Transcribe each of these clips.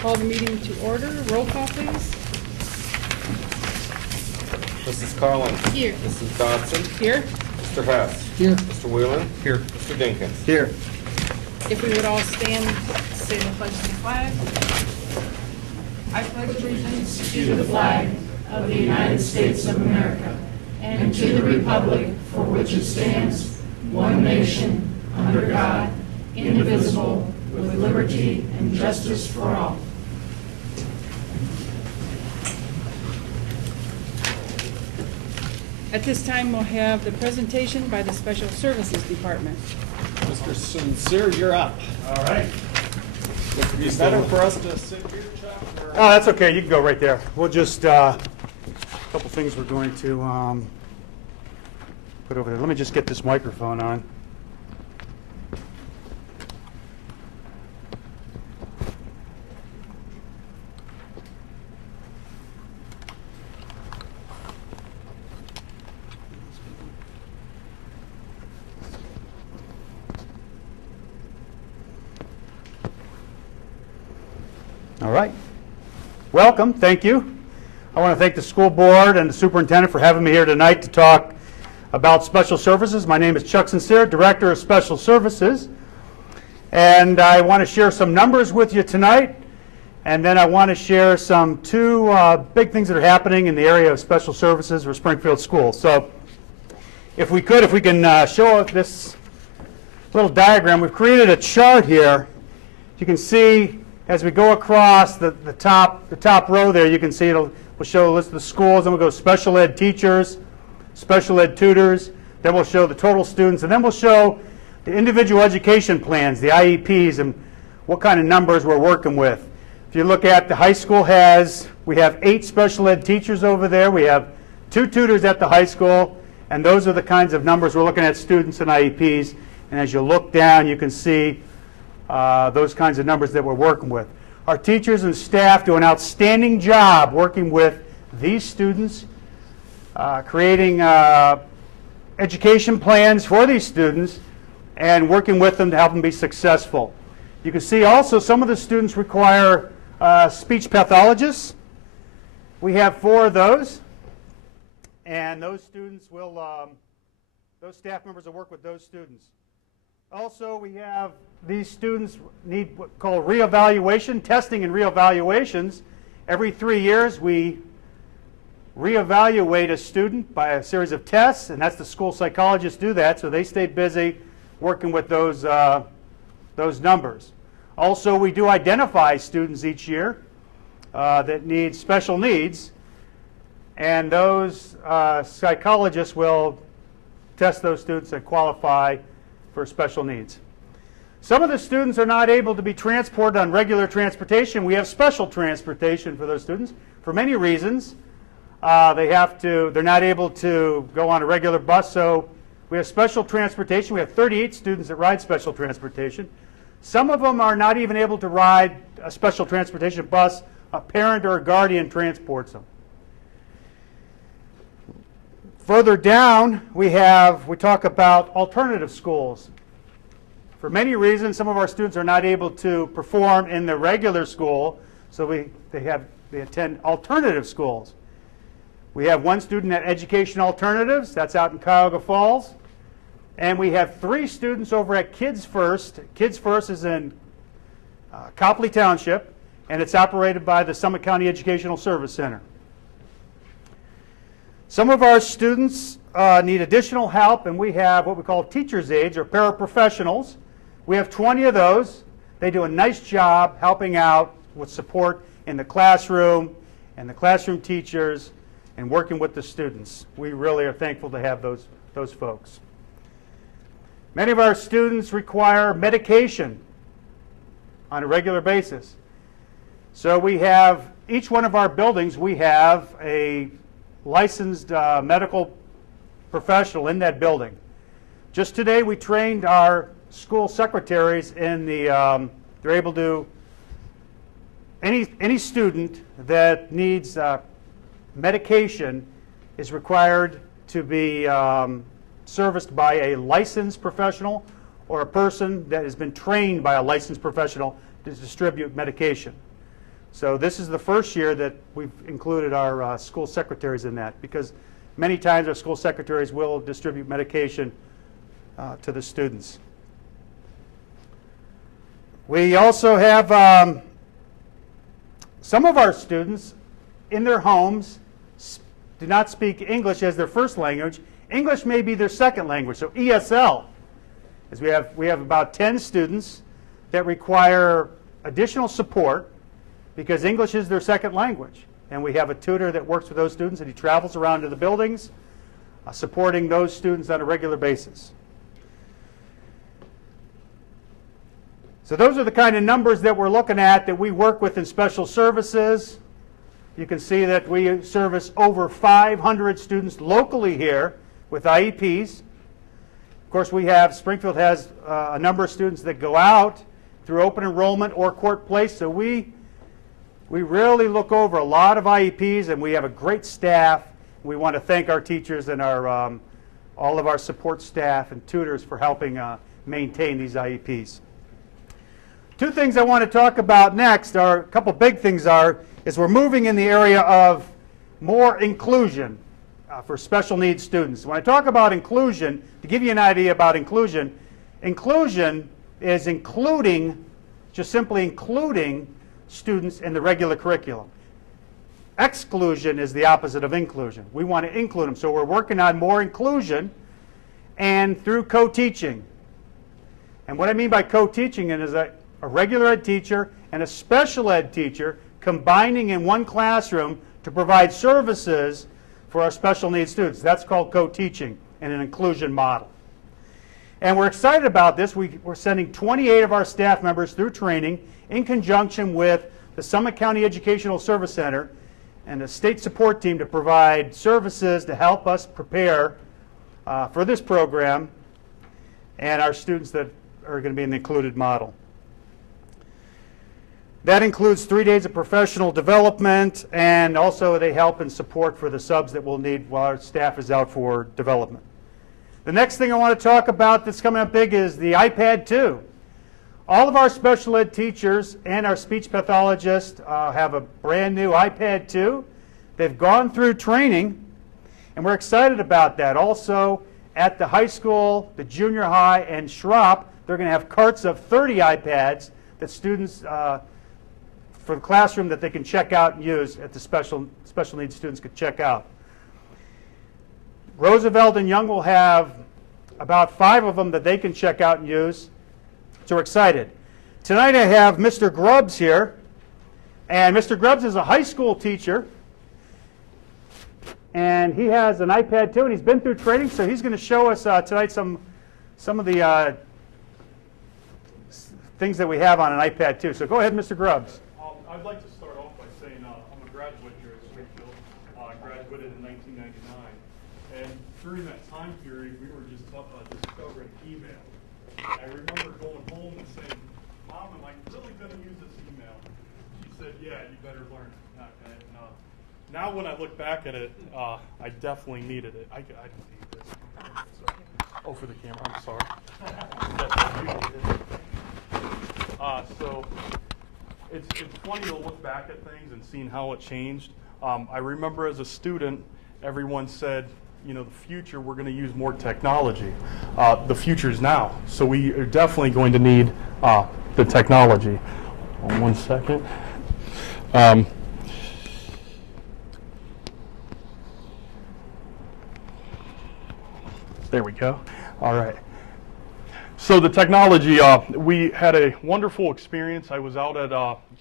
Call the meeting to order. Roll call, please. Mrs. Collins. Here. Mrs. Dodson. Here. Mr. Hess. Here. Mr. Whelan. Here. Mr. Dinkins. Here. If we would all stand, say the pledge to the flag. I pledge allegiance to the flag of the United States of America and to the republic for which it stands, one nation, under God, indivisible, with liberty and justice for all. At this time, we'll have the presentation by the Special Services Department. Mr. Sincere, you're up. All right. Is that better for us to sit here, Chuck? Or? Oh, that's okay. You can go right there. We'll just, a couple things we're going to put over there. Let me just get this microphone on. All right. Welcome. Thank you. I want to thank the school board and the superintendent for having me here tonight to talk about special services. My name is Chuck Sincere, Director of Special Services. And I want to share some numbers with you tonight. And then I want to share two big things that are happening in the area of special services for Springfield Schools. So if we can show this little diagram. We've created a chart here. You can see as we go across the top row there, you can see we'll show a list of the schools, then we'll go special ed teachers, special ed tutors, then we'll show the total students, and then we'll show the individual education plans, the IEPs, and what kind of numbers we're working with. If you look at the high school we have 8 special ed teachers over there, we have 2 tutors at the high school, and those are the kinds of numbers we're looking at, students and IEPs, and as you look down you can see those kinds of numbers that we're working with. Our teachers and staff do an outstanding job working with these students, creating education plans for these students and working with them to help them be successful. You can see also some of the students require speech pathologists. We have 4 of those, and those students will, those staff members will work with those students. Also, we have these students need what's called reevaluation, testing and reevaluations. Every 3 years, we reevaluate a student by a series of tests, and that's the school psychologists do that, so they stay busy working with those numbers. Also, we do identify students each year that need special needs, and those psychologists will test those students that qualify for special needs. Some of the students are not able to be transported on regular transportation. We have special transportation for those students for many reasons. They're not able to go on a regular bus, so we have special transportation. We have 38 students that ride special transportation. Some of them are not even able to ride a special transportation bus. A parent or a guardian transports them. Further down, we talk about alternative schools. For many reasons, some of our students are not able to perform in the regular school, so they attend alternative schools. We have 1 student at Education Alternatives, that's out in Cuyahoga Falls. And we have 3 students over at Kids First. Kids First is in Copley Township, and it's operated by the Summit County Educational Service Center. Some of our students need additional help, and we have what we call teacher's aides or paraprofessionals. We have 20 of those. They do a nice job helping out with support in the classroom and the classroom teachers and working with the students. We really are thankful to have those folks. Many of our students require medication on a regular basis. So we have, each one of our buildings, we have a licensed medical professional in that building. Just today we trained our school secretaries in they're able to, any student that needs medication is required to be serviced by a licensed professional or a person that has been trained by a licensed professional to distribute medication. So this is the first year that we've included our school secretaries in that, because many times our school secretaries will distribute medication to the students. We also have some of our students in their homes do not speak English as their first language. English may be their second language, so ESL. As we have about 10 students that require additional support because English is their second language. And we have a tutor that works with those students, and he travels around to the buildings supporting those students on a regular basis. So those are the kind of numbers that we're looking at that we work with in special services. You can see that we service over 500 students locally here with IEPs. Of course, Springfield has a number of students that go out through open enrollment or court place, so we really look over a lot of IEPs, and we have a great staff. We want to thank our teachers and all of our support staff and tutors for helping maintain these IEPs. Two things I want to talk about next are, a couple big things is we're moving in the area of more inclusion for special needs students. When I talk about inclusion, to give you an idea about inclusion, inclusion is just simply including students in the regular curriculum. Exclusion is the opposite of inclusion. We want to include them, so we're working on more inclusion and through co-teaching. And what I mean by co-teaching is a regular ed teacher and a special ed teacher combining in one classroom to provide services for our special needs students. That's called co-teaching in an inclusion model. And we're excited about this. We're sending 28 of our staff members through training in conjunction with the Summit County Educational Service Center and the state support team to provide services to help us prepare for this program and our students that are going to be in the included model. That includes 3 days of professional development, and also they help and support for the subs that we'll need while our staff is out for development. The next thing I want to talk about that's coming up big is the iPad 2. All of our special ed teachers and our speech pathologists have a brand new iPad 2. They've gone through training, and we're excited about that. Also, at the high school, the junior high, and Schropp, they're going to have carts of 30 iPads that students for the classroom that they can check out and use at the special needs students could check out. Roosevelt and Young will have about 5 of them that they can check out and use. So we're excited. Tonight I have Mr. Grubbs here. And Mr. Grubbs is a high school teacher. And he has an iPad too, and he's been through training, so he's going to show us tonight some of the things that we have on an iPad too. So go ahead, Mr. Grubbs. I'd like to start off by saying I'm a graduate here at Springfield. I graduated in 1999. And during that time period, we were just discovering email. I remember going home and saying, Mom, am I really going to use this email? She said, yeah, you better learn it. And, now when I look back at it, I definitely needed it. I didn't need this. Oh, for the camera, I'm sorry. So it's funny to look back at things and seeing how it changed. I remember as a student, everyone said, you know, the future, we're going to use more technology. The future's now. So we are definitely going to need the technology. 1 second. There we go. All right. So the technology, we had a wonderful experience. I was out at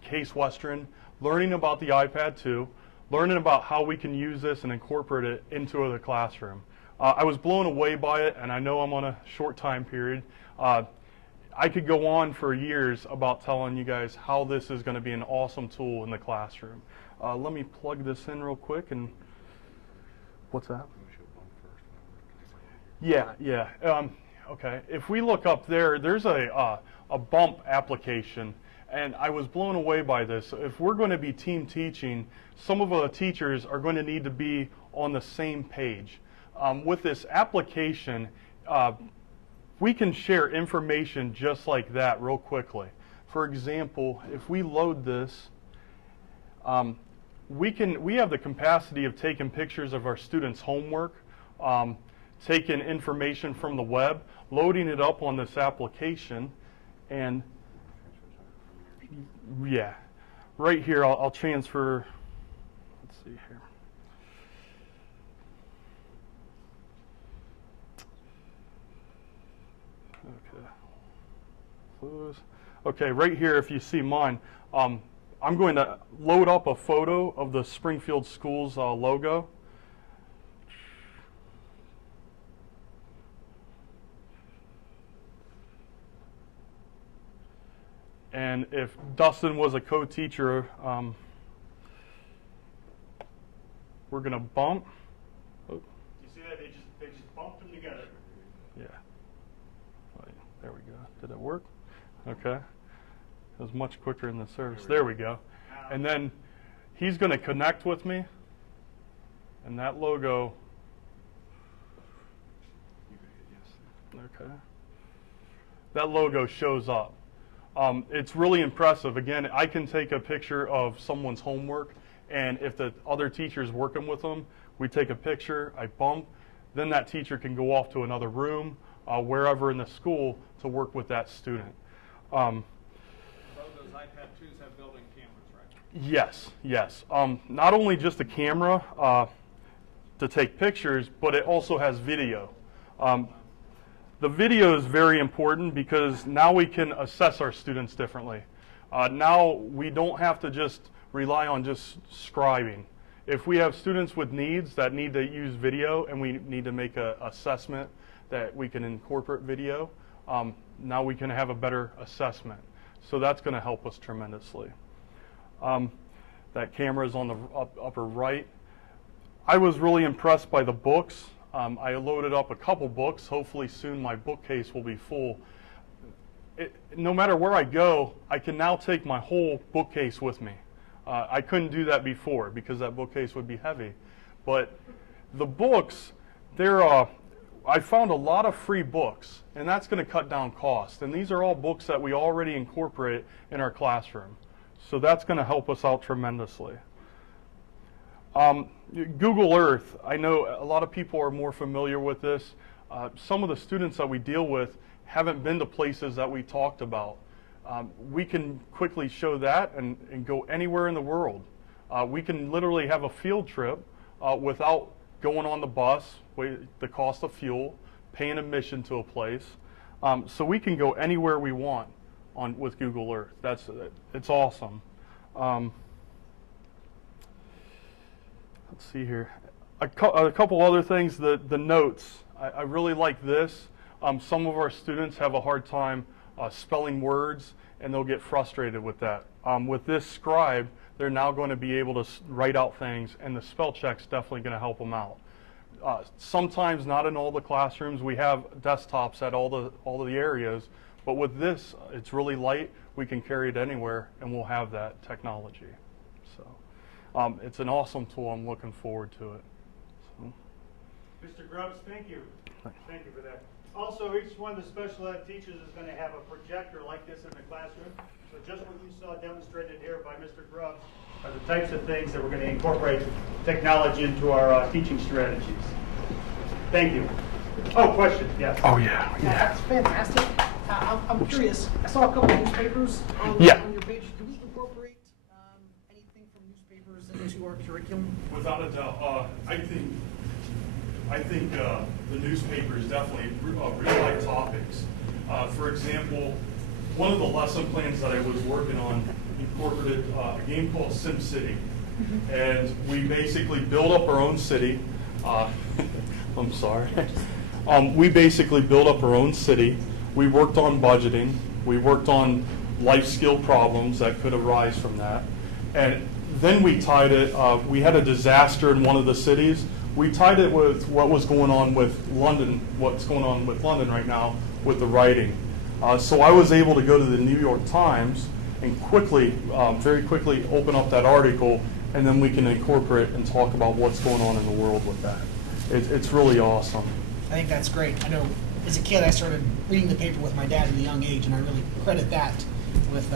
Case Western learning about the iPad 2, learning about how we can use this and incorporate it into the classroom. I was blown away by it, and I know I'm on a short time period. I could go on for years about telling you guys how this is going to be an awesome tool in the classroom. Let me plug this in real quick. And what's that? Yeah. Okay, if we look up there, there's a bump application, and I was blown away by this. If we're going to be team teaching, some of the teachers are going to need to be on the same page. With this application, we can share information just like that real quickly. For example, if we load this We have the capacity of taking pictures of our students' homework, taking information from the web, loading it up on this application, and yeah, right here I'll transfer. Let's see here. Okay. Close. Okay, right here, if you see mine, I'm going to load up a photo of the Springfield Schools logo. And if Dustin was a co-teacher, we're going to bump. Oh. You see that? They just bumped them together. Yeah. Right, there we go. Did it work? Okay. It was much quicker in the service. There we go. And then he's going to connect with me, and that logo. Okay. That logo shows up. It's really impressive. Again, I can take a picture of someone's homework, and if the other teacher's working with them, we take a picture, I bump, then that teacher can go off to another room, wherever in the school, to work with that student. Those iPad 2s have built-in cameras, right? Yes, yes. Not only just a camera to take pictures, but it also has video. The video is very important because now we can assess our students differently. Now we don't have to just rely on just scribing. If we have students with needs that need to use video and we need to make an assessment that we can incorporate video, now we can have a better assessment. So that's going to help us tremendously. That camera is on the upper right. I was really impressed by the books. I loaded up a couple books. Hopefully soon my bookcase will be full. No matter where I go, I can now take my whole bookcase with me. I couldn't do that before because that bookcase would be heavy. But the books, I found a lot of free books, and that's going to cut down cost. And these are all books that we already incorporate in our classroom. So that's going to help us out tremendously. Google Earth, I know a lot of people are more familiar with this. Some of the students that we deal with haven't been to places that we talked about. We can quickly show that and go anywhere in the world. We can literally have a field trip without going on the bus, the cost of fuel, paying admission to a place. So we can go anywhere we want with Google Earth. It's awesome. Let's see here. A couple other things, the notes. I really like this. Some of our students have a hard time spelling words, and they'll get frustrated with that. With this scribe, they're now going to be able to write out things, and the spell check's definitely going to help them out. Sometimes not in all the classrooms. We have desktops at all the areas, but with this, it's really light. We can carry it anywhere, and we'll have that technology. So it's an awesome tool. I'm looking forward to it. So. Mr. Grubbs, thank you. Thank you for that. Also, each one of the special ed teachers is going to have a projector like this in the classroom. So just what you saw demonstrated here by Mr. Grubbs are the types of things that we're going to incorporate technology into our teaching strategies. Thank you. Oh, question? Yes. Oh, yeah. That's fantastic. I'm curious. I saw a couple of newspapers on your page. Do we incorporate anything from newspapers into our curriculum? Without a doubt. I think the newspapers definitely real-life topics. For example, one of the lesson plans that I was working on incorporated a game called SimCity. And we basically build up our own city. I'm sorry. We basically built up our own city. We worked on budgeting. We worked on life skill problems that could arise from that. And then we tied it, we had a disaster in one of the cities. We tied it with what was going on with London, what's going on with London right now with the writing. So I was able to go to the New York Times and quickly, very quickly open up that article, and then we can incorporate and talk about what's going on in the world with that. It's really awesome. I think that's great. I know as a kid I started reading the paper with my dad at a young age, and I really credit that with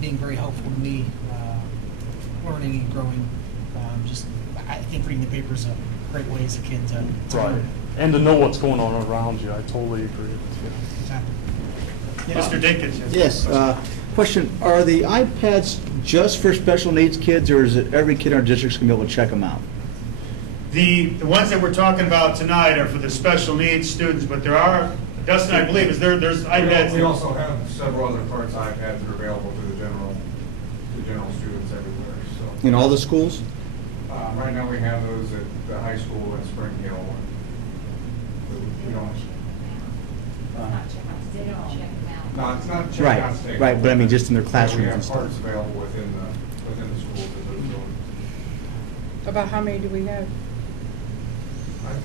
being very helpful to me learning and growing. Just, I think reading the paper is a great way as a kid to Right. learn. And to know what's going on around you. I totally agree. Mr. Dinkins. Yes, question, are the iPads just for special needs kids, or is it every kid in our district's gonna be able to check them out? The ones that we're talking about tonight are for the special needs students, but there are, Dustin, I believe, there's iPads. We also have several other parts iPads that are available to the general students everywhere, so. In all the schools? Right now, we have those at the high school in Spring Hill. We don't, They don't check them out. no, it's not checked Right, out state. right, but I mean, just in their We classrooms have and stuff. parts available within the schools that those buildings. About how many do we have?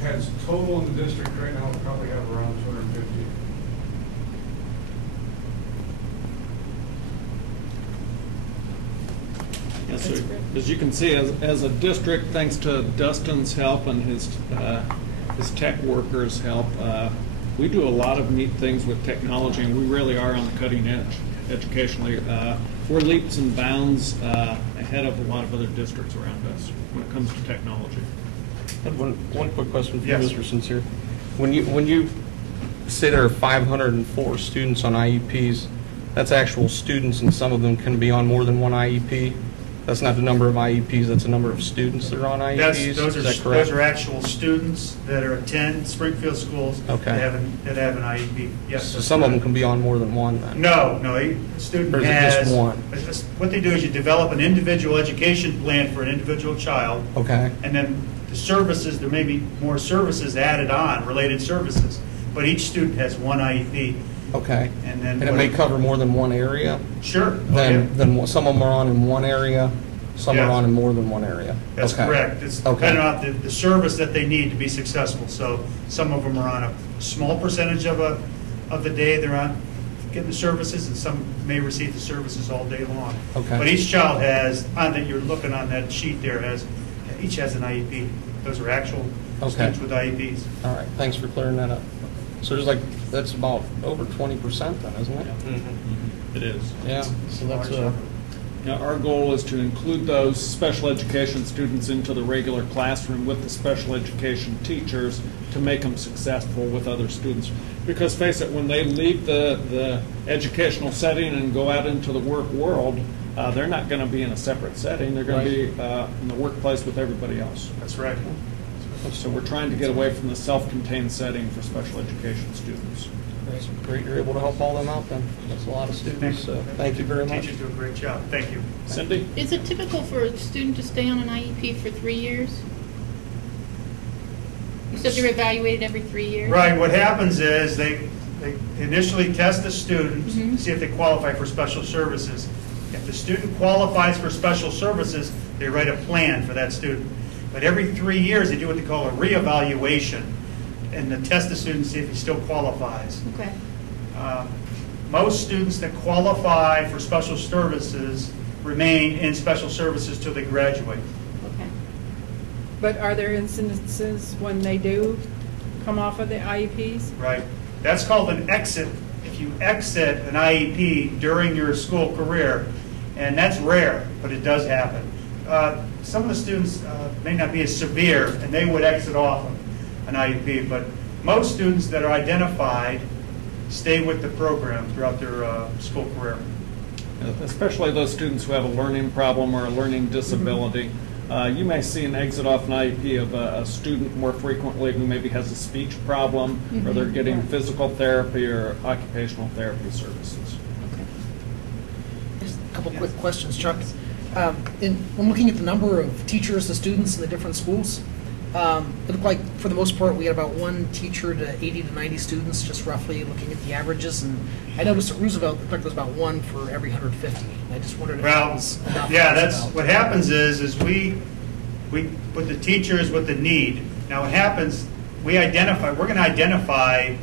iPads total in the district right now, we probably have around 250. Yes, sir. As you can see, as a district, thanks to Dustin's help and his tech workers' help, we do a lot of neat things with technology, and we really are on the cutting edge educationally. We're leaps and bounds ahead of a lot of other districts around us when it comes to technology. I have one quick question for Yes. you, Mr. Sincere. When you say there are 504 students on IEPs, that's actual students, and some of them can be on more than one IEP? That's not the number of IEPs, that's the number of students that are on IEPs? Those Is that correct? are actual students that are attend Springfield schools Okay. that have an IEP. Yes. So that's some of them correct. can be on more than one then? No, a student Or is it has. just one? What they do is you develop an individual education plan for an individual child, Okay, and then the services, there may be more services added on, related services, but each student has one IEP, okay. and then. And it may cover more than one area? Sure. Oh, yeah. Then some of them are on in one area, some are Yes. on in more than one area? That's Okay. correct. It's Okay. depending on the service that they need to be successful. So some of them are on a small percentage of the day they're on getting the services, and some may receive the services all day long. Okay. But each child has, that you're looking on that sheet there, each has an IEP. Those are actual Okay. students with IEPs. All right, thanks for clearing that up. So there's that's about over 20% then, isn't it? It is. Yeah, so that's Now, our goal is to include those special education students into the regular classroom with the special education teachers to make them successful with other students. Because face it, when they leave the educational setting and go out into the work world, they're not going to be in a separate setting. They're going to be in the workplace with everybody else. That's right. So we're trying to get away from the self-contained setting for special education students. That's great. You're able to help all them out then. That's a lot of students, so thank you very much. Teachers do a great job. Thank you. Cindy? Is it typical for a student to stay on an IEP for 3 years? You said they're evaluated every 3 years? Right, what happens is they initially test the student Mhm. to see if they qualify for special services. If the student qualifies for special services, they write a plan for that student. But every 3 years, they do what they call a reevaluation, and to test the student to see if he still qualifies. Okay. Most students that qualify for special services remain in special services till they graduate. Okay. But are there instances when they do come off of the IEPs? Right. That's called an exit. If you exit an IEP during your school career, and that's rare, but it does happen. Some of the students may not be as severe, and they would exit off of an IEP, but most students that are identified stay with the program throughout their school career. Especially those students who have a learning problem or a learning disability. You may see an exit off an IEP of a student more frequently who maybe has a speech problem, or they're getting physical therapy or occupational therapy services. Just a couple quick questions, Chuck. When looking at the number of teachers, the students in the different schools, it looked like for the most part we had about one teacher to 80 to 90 students, just roughly looking at the averages. And I noticed at Roosevelt it looked like there was about one for every 150. I just wondered if that Well, was enough. yeah, that's what happens is we put the teachers with the need. Now what happens, we're going to identify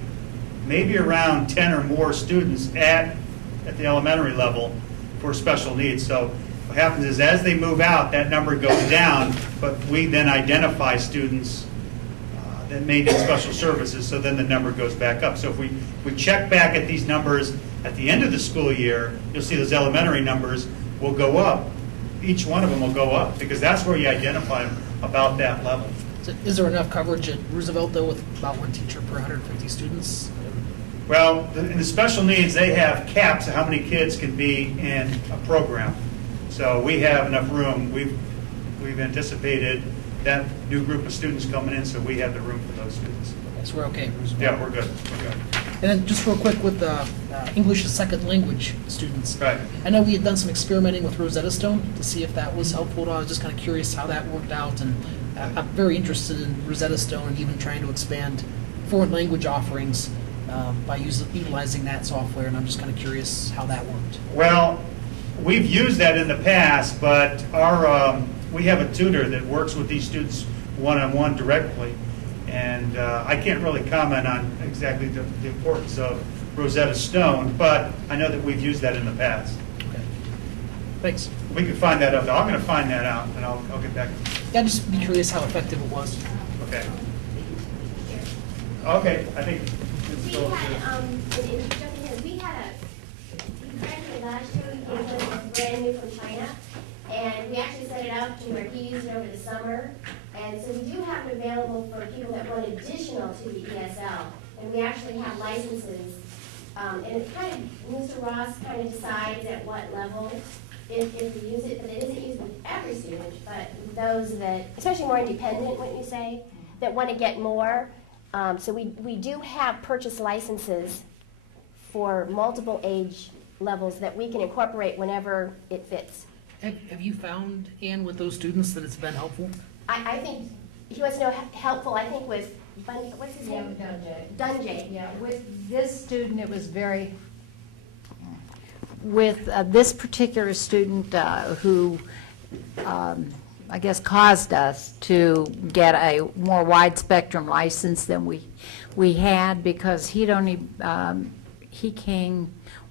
maybe around 10 or more students at the elementary level for special needs. So what happens is as they move out, that number goes down, but we then identify students that may need special services, so then the number goes back up. So if we check back at these numbers at the end of the school year, you'll see those elementary numbers will go up each one of them will go up, because that's where you identify them about that level. So is there enough coverage at Roosevelt, though, with about one teacher per 150 students? Well, in the special needs, they have caps of how many kids can be in a program. So we have enough room. We've anticipated that new group of students coming in, so we have the room for those students. Okay, so we're okay at Roosevelt. Yeah, we're good. We're good. And then just real quick with English as second language students. Right. I know we had done some experimenting with Rosetta Stone to see if that was helpful. I was just kind of curious how that worked out, and I'm very interested in Rosetta Stone and even trying to expand foreign language offerings by utilizing that software, and I'm just kind of curious how that worked. Well, we've used that in the past, but we have a tutor that works with these students one-on-one directly, and I can't really comment on exactly the importance of Rosetta Stone, but I know that we've used that in the past. Okay. Thanks. We can find that out. I'm going to find that out, and I'll get back. Yeah, just be curious how effective it was. Okay. Okay, I think. We had we graduated last year, it was brand new from China, and we actually set it up to where he used it over the summer, and so we do have it available for people that want additional to the ESL, and we actually have licenses, and it kind of, Mr. Ross kind of decides at what level if we use it, but it isn't used with every student, but those that, especially more independent, wouldn't you say, that want to get more. So we do have purchase licenses for multiple age levels that we can incorporate whenever it fits. Have you found, Ann, with those students that it's been helpful? I think he was helpful, I think, with, what's his name? Dunjay. Yeah, with this student, it was very, with this particular student who I guess caused us to get a more wide spectrum license than we had, because he'd only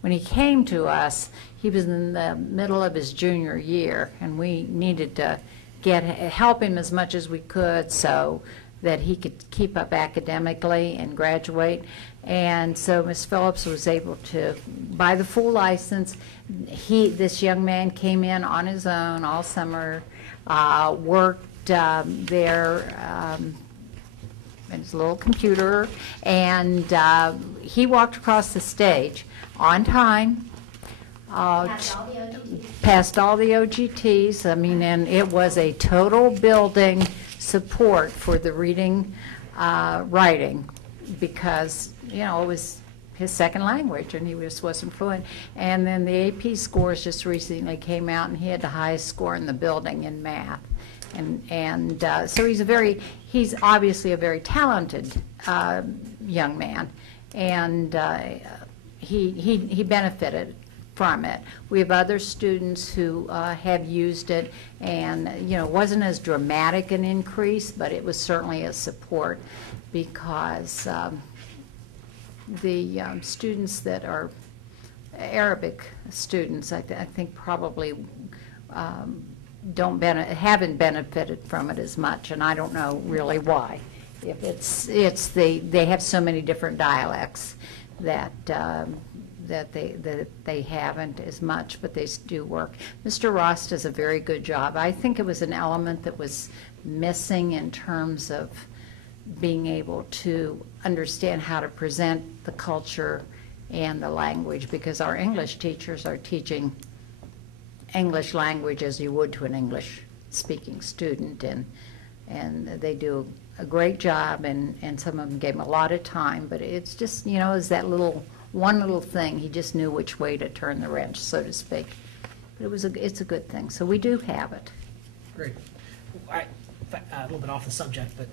when he came to us, he was in the middle of his junior year, and we needed to help him as much as we could so that he could keep up academically and graduate. And so Ms. Phillips was able to buy the full license. This young man came in on his own all summer, worked there in his little computer, and he walked across the stage on time, passed all the OGTs. I mean, and it was a total building support for the reading, writing, because, you know, it was his second language and he just wasn't fluent. And then the AP scores just recently came out, and he had the highest score in the building in math. And so he's obviously a very talented young man, and he benefited from it. We have other students who have used it, and you know, it wasn't as dramatic an increase, but it was certainly a support, because the students that are Arabic students, I think probably haven't benefited from it as much, and I don't know really why. If they have so many different dialects that they haven't as much, but they do work. Mr. Ross does a very good job. I think it was an element that was missing in terms of being able to understand how to present the culture and the language, because our English teachers are teaching English language as you would to an English-speaking student, and they do a great job, and some of them gave him a lot of time, but it's just, you know, it's that one little thing. He just knew which way to turn the wrench, so to speak. But it's a good thing. So we do have it. Great. A little bit off the subject, but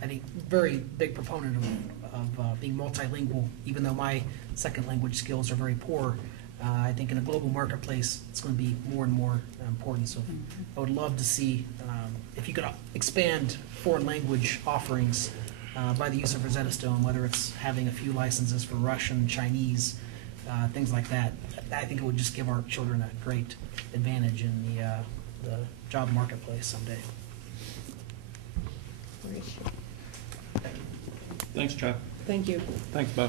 I think very big proponent of being multilingual, even though my second language skills are very poor. I think in a global marketplace, it's going to be more and more important. So I would love to see if you could expand foreign language offerings by the use of Rosetta Stone, whether it's having a few licenses for Russian, Chinese, things like that. I think it would just give our children a great advantage in the job marketplace someday. Thanks, Chuck. Thank you. Thanks, Bo.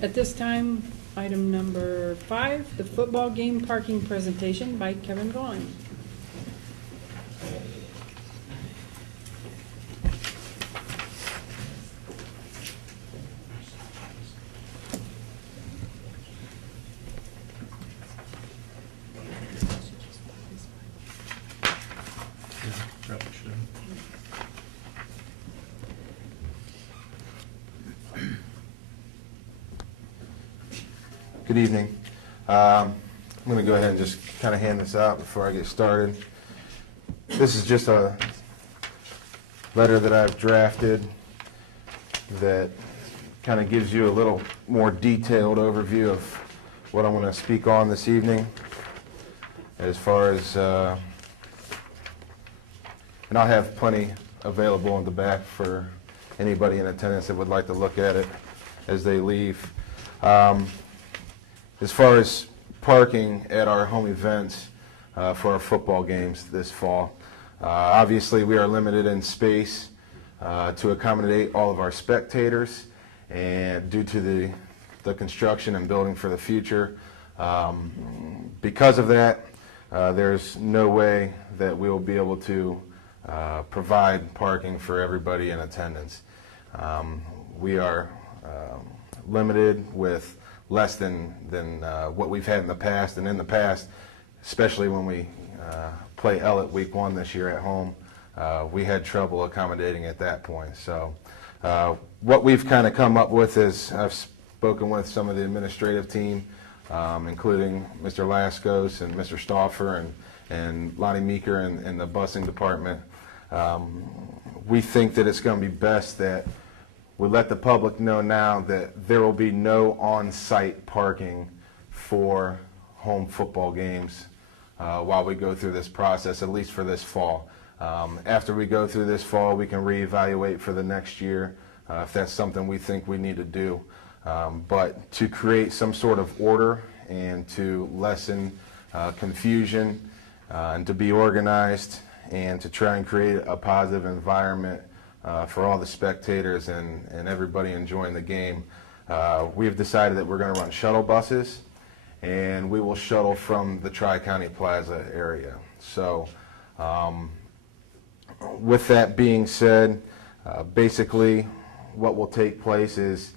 At this time, Item number 5, the football game parking presentation by Kevin Vaughn. Good evening. I'm going to go ahead and just kind of hand this out before I get started. This is just a letter that I've drafted that kind of gives you a little more detailed overview of what I'm going to speak on this evening. As far as, and I'll have plenty available in the back for anybody in attendance that would like to look at it as they leave. As far as parking at our home events for our football games this fall, obviously we are limited in space to accommodate all of our spectators, and due to the construction and building for the future, because of that, there's no way that we will be able to provide parking for everybody in attendance. We are limited with less than what we've had in the past, and in the past, especially when we play Ellet week 1 this year at home, we had trouble accommodating at that point. So what we've kind of come up with is, I've spoken with some of the administrative team, including Mr. Laskos and Mr. Stauffer and Lonnie Meeker in the busing department. We think that it's going to be best that we let the public know now that there will be no on-site parking for home football games while we go through this process, at least for this fall. After we go through this fall, we can reevaluate for the next year if that's something we think we need to do. But to create some sort of order and to lessen confusion and to be organized and to try and create a positive environment for all the spectators and everybody enjoying the game, we've decided that we're going to run shuttle buses, and we will shuttle from the Tri-County Plaza area. So with that being said, basically what will take place is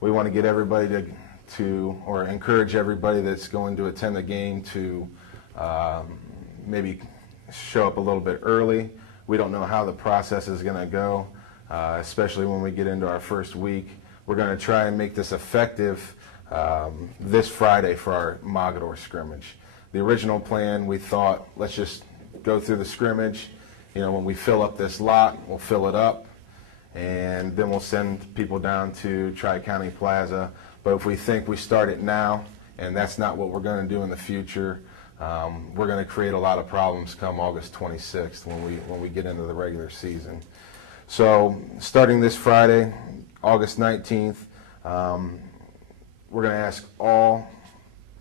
we want to get everybody to or encourage everybody that's going to attend the game to maybe show up a little bit early. We don't know how the process is going to go, especially when we get into our first week. We're going to try and make this effective this Friday for our Mogadore scrimmage. The original plan, we thought, let's just go through the scrimmage. You know, when we fill up this lot, we'll fill it up, and then we'll send people down to Tri-County Plaza. But if we think we start it now, and that's not what we're going to do in the future, we're going to create a lot of problems come August 26th when we get into the regular season. So starting this Friday, August 19th, we're going to ask all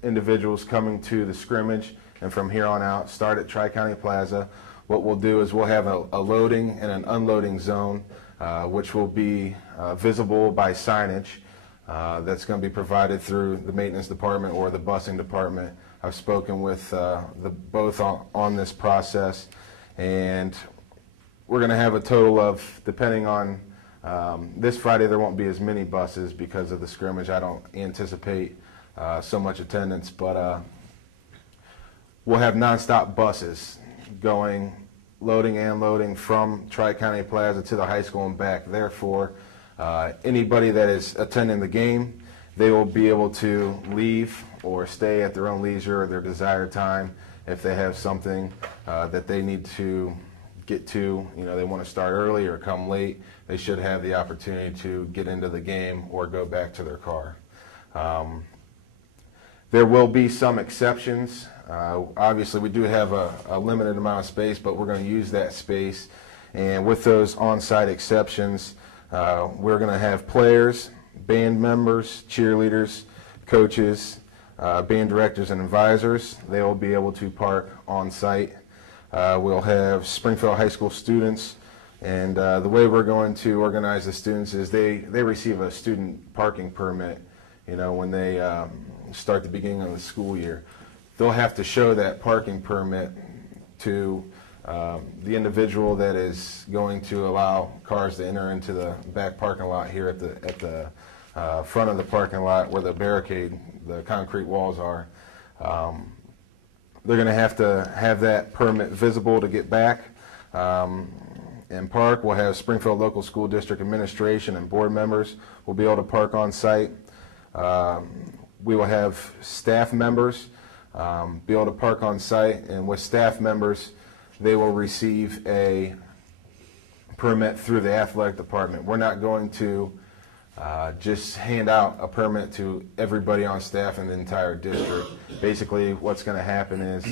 individuals coming to the scrimmage, and from here on out, start at Tri-County Plaza. What we'll do is we'll have a loading and an unloading zone, which will be visible by signage that's going to be provided through the maintenance department or the busing department. I've spoken with both on this process, and we're going to have a total of, depending on this Friday, there won't be as many buses because of the scrimmage. I don't anticipate so much attendance, but we'll have nonstop buses going, loading and loading from Tri-County Plaza to the high school and back. Therefore, anybody that is attending the game, they will be able to leave or stay at their own leisure or their desired time. If they have something that they need to get to, you know, they want to start early or come late, they should have the opportunity to get into the game or go back to their car. There will be some exceptions. Obviously, we do have a limited amount of space, but we're going to use that space. And with those on-site exceptions, we're going to have players, band members, cheerleaders, coaches, band directors, and advisors. They will be able to park on-site. We'll have Springfield High School students, and the way we're going to organize the students is they receive a student parking permit, you know, when they start the beginning of the school year. They'll have to show that parking permit to the individual that is going to allow cars to enter into the back parking lot here at the front of the parking lot where the barricade, the concrete walls are. They're going to have that permit visible to get back and park. We'll have Springfield Local School District Administration and board members will be able to park on site. We will have staff members be able to park on site, and with staff members, they will receive a permit through the athletic department. We're not going to just hand out a permit to everybody on staff in the entire district. Basically, what's going to happen is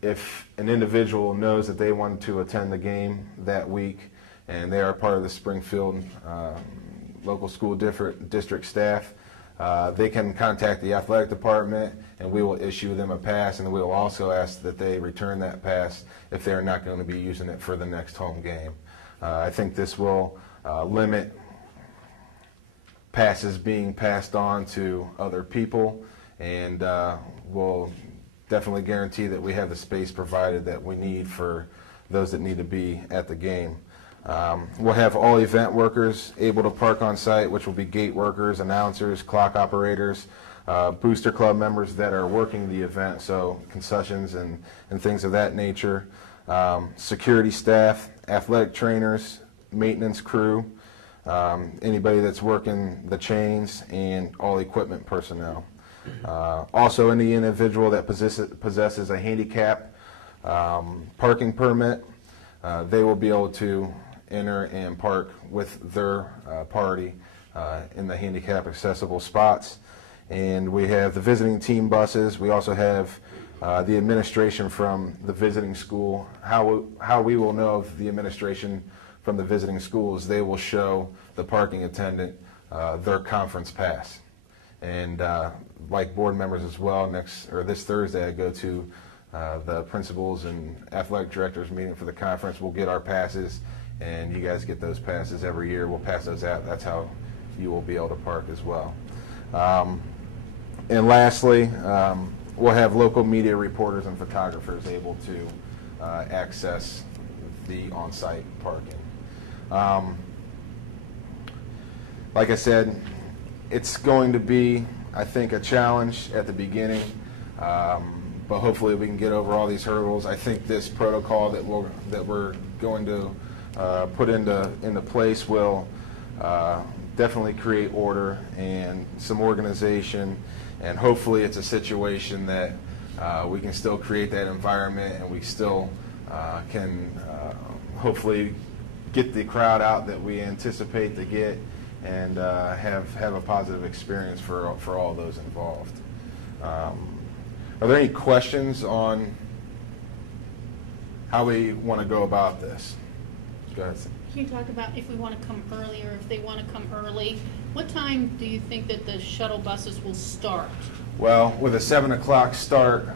if an individual knows that they want to attend the game that week and they are part of the Springfield Local School District staff, they can contact the athletic department and we will issue them a pass, and we will also ask that they return that pass if they are not going to be using it for the next home game. I think this will limit passes being passed on to other people, and will definitely guarantee that we have the space provided that we need for those that need to be at the game. We'll have all event workers able to park on site, which will be gate workers, announcers, clock operators, booster club members that are working the event, so concessions and things of that nature, security staff, athletic trainers, maintenance crew, anybody that's working the chains, and all equipment personnel. Also, any individual that possesses a handicap parking permit, they will be able to enter and park with their party in the handicap accessible spots. And we have the visiting team buses. We also have the administration from the visiting school. How we will know of the administration from the visiting schools, they will show the parking attendant their conference pass. And like board members as well, this Thursday I go to the principals and athletic directors meeting for the conference. We'll get our passes, and you guys get those passes every year. We'll pass those out. That's how you will be able to park as well. And lastly, we'll have local media reporters and photographers able to access the on-site parking. Like I said, it's going to be, I think, a challenge at the beginning, but hopefully we can get over all these hurdles. I think this protocol that we're going to put into place will definitely create order and some organization, and hopefully it's a situation that we can still create that environment, and we still can hopefully get the crowd out that we anticipate to get, and have a positive experience for all those involved. Are there any questions on how we want to go about this? Go ahead. Can you talk about if we want to come early, or if they want to come early? What time do you think that the shuttle buses will start? Well, with a 7 o'clock start,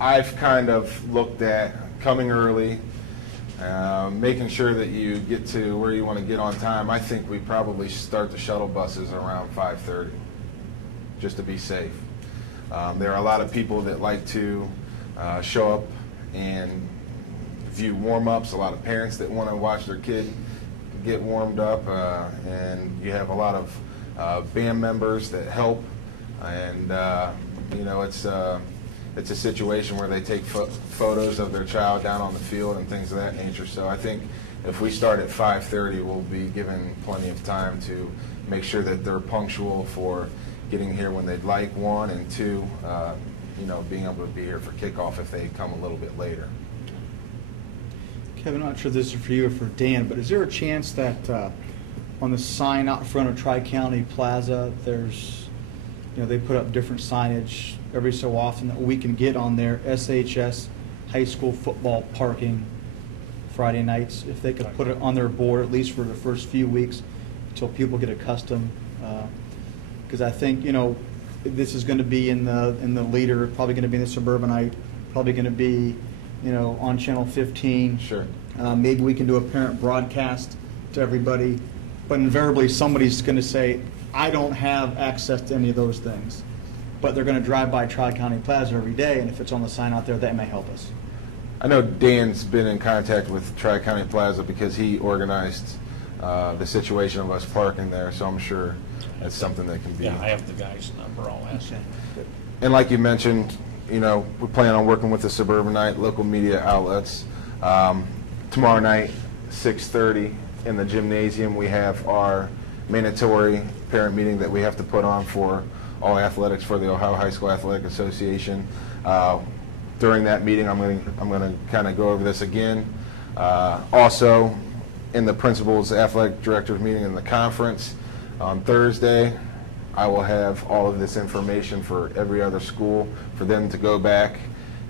I've kind of looked at coming early, making sure that you get to where you want to get on time. I think we probably start the shuttle buses around 5:30, just to be safe. There are a lot of people that like to show up and view warm-ups, a lot of parents that want to watch their kid get warmed up, and you have a lot of band members that help, and you know, it's a situation where they take photos of their child down on the field and things of that nature. So I think if we start at 5:30, we'll be given plenty of time to make sure that they're punctual for getting here when they'd like, one, and two, you know, being able to be here for kickoff if they come a little bit later. Kevin, I'm not sure this is for you or for Dan, but is there a chance that on the sign out front of Tri-County Plaza, there's, you know, they put up different signage every so often that we can get on there, SHS high school football parking Friday nights, if they could put it on their board at least for the first few weeks until people get accustomed, because I think, you know, this is going to be in the leader, probably going to be in the Suburbanite, probably going to be, you know, on Channel 15. Sure. Maybe we can do a parent broadcast to everybody, but invariably somebody's going to say, I don't have access to any of those things. but they're going to drive by Tri-County Plaza every day, and if it's on the sign out there, that may help us. I know Dan's been in contact with Tri-County Plaza because he organized the situation of us parking there, so I'm sure that's something that can be. Yeah, I have the guy's number. I'll ask him. And like you mentioned, you know, we plan on working with the Suburbanite local media outlets. Tomorrow night, 6:30 in the gymnasium, we have our mandatory parent meeting that we have to put on for all athletics for the Ohio High School Athletic Association. During that meeting, I'm going to kind of go over this again. Also, in the principals athletic directors meeting in the conference on Thursday, I will have all of this information for every other school for them to go back,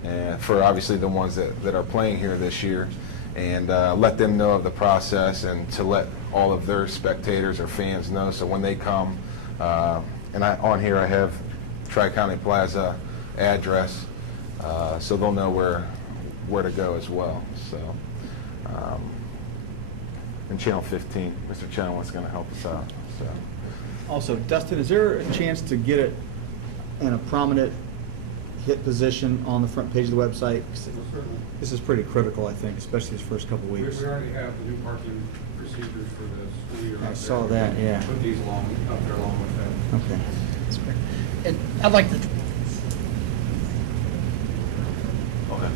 and for obviously the ones that are playing here this year, and let them know of the process, and to let all of their spectators or fans know, so when they come, and on here I have Tri-County Plaza address, so they'll know where to go as well. So, and Channel 15, Mr. Chenoweth's going to help us out. So. Also, Dustin, is there a chance to get it in a prominent hit position on the front page of the website? This is pretty critical, I think, especially these first couple We weeks. already have the new parking procedures for the school year. I saw that, yeah. Put these up there along with that. Okay. That's great. And I'd like to, Okay.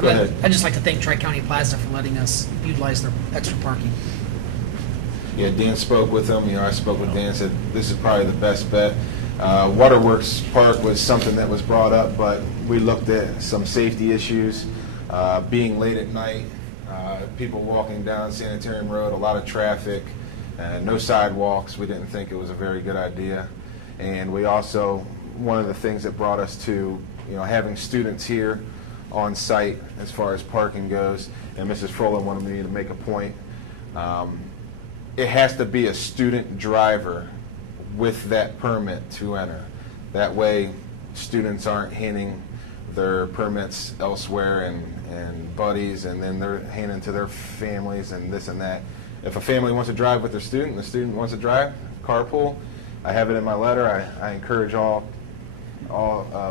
Go ahead. I'd just like to thank Tri-County Plaza for letting us utilize their extra parking. Yeah, Dan spoke with him. You know, I spoke with Dan. Said this is probably the best bet. Waterworks Park was something that was brought up, but we looked at some safety issues, being late at night, people walking down Sanitarium Road, a lot of traffic, no sidewalks. We didn't think it was a very good idea, and we also, one of the things that brought us to, you know, having students here on site as far as parking goes, and Mrs. Frohlich wanted me to make a point. It has to be a student driver with that permit to enter. That way, students aren't handing their permits elsewhere and buddies, and then they're handing to their families and this and that. If a family wants to drive with their student, and the student wants to drive, carpool, I have it in my letter. I encourage all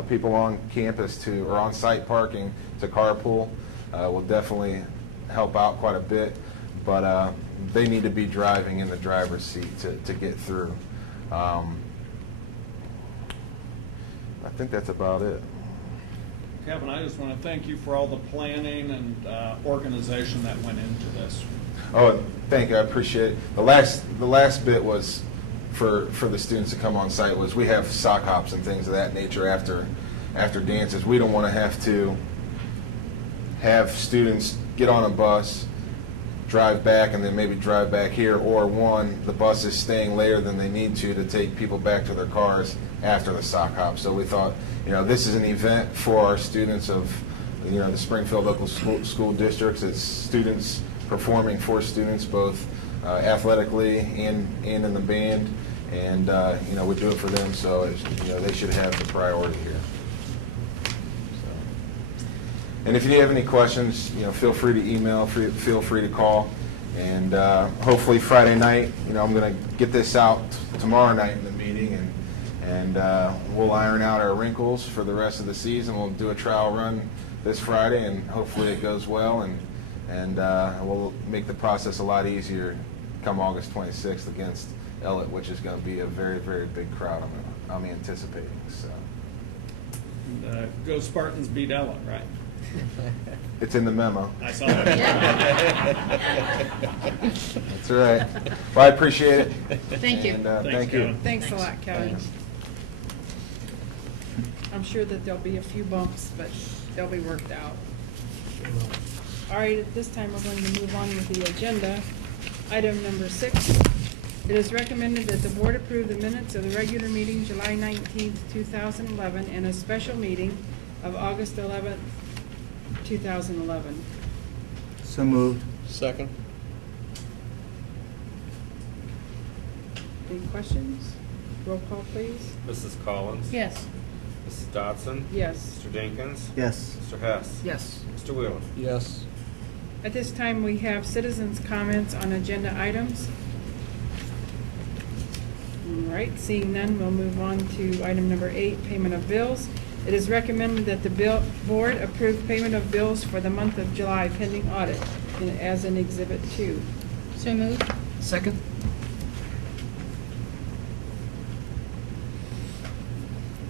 people on campus or on-site parking to carpool. Will definitely help out quite a bit, but they need to be driving in the driver's seat to get through. I think that's about it. Kevin, I just want to thank you for all the planning and organization that went into this. Oh, thank you. I appreciate it. The last bit was for the students to come on site was we have sock hops and things of that nature after dances. We don't want to have students get on a bus, drive back, and then maybe drive back here, or the bus is staying later than they need to take people back to their cars after the sock hop. So we thought, you know, this is an event for our students of, you know, the Springfield local school districts. It's students performing for students, both athletically and in the band, and you know, we do it for them, so you know, they should have the priority here. And if you have any questions, you know, feel free to email, feel free to call, and hopefully Friday night, you know, I'm going to get this out tomorrow night in the meeting, and we'll iron out our wrinkles for the rest of the season. We'll do a trial run this Friday, and hopefully it goes well, and we'll make the process a lot easier come August 26th against Ellet, which is going to be a very, very big crowd I'm anticipating. So. Go Spartans beat Ellet, right? It's in the memo. I saw that. That's right. Well, I appreciate it. Thank you. And, Thanks, thank you. Kevin. Thanks a lot, Kevin. I'm sure that there'll be a few bumps, but they'll be worked out. All right, at this time, we're going to move on with the agenda. Item number 6. It is recommended that the board approve the minutes of the regular meeting July 19th, 2011, and a special meeting of August 11th, 2011. So moved. Second. Any questions? Roll call, please. Mrs. Collins? Yes. Mrs. Dodson? Yes. Mr. Jenkins? Yes. Mr. Hess? Yes. Mr. Wheeler? Yes. At this time, we have citizens' comments on agenda items. All right, seeing none, we'll move on to item number 8, payment of bills. It is recommended that the board approve payment of bills for the month of July pending audit as in Exhibit 2. So moved. Second?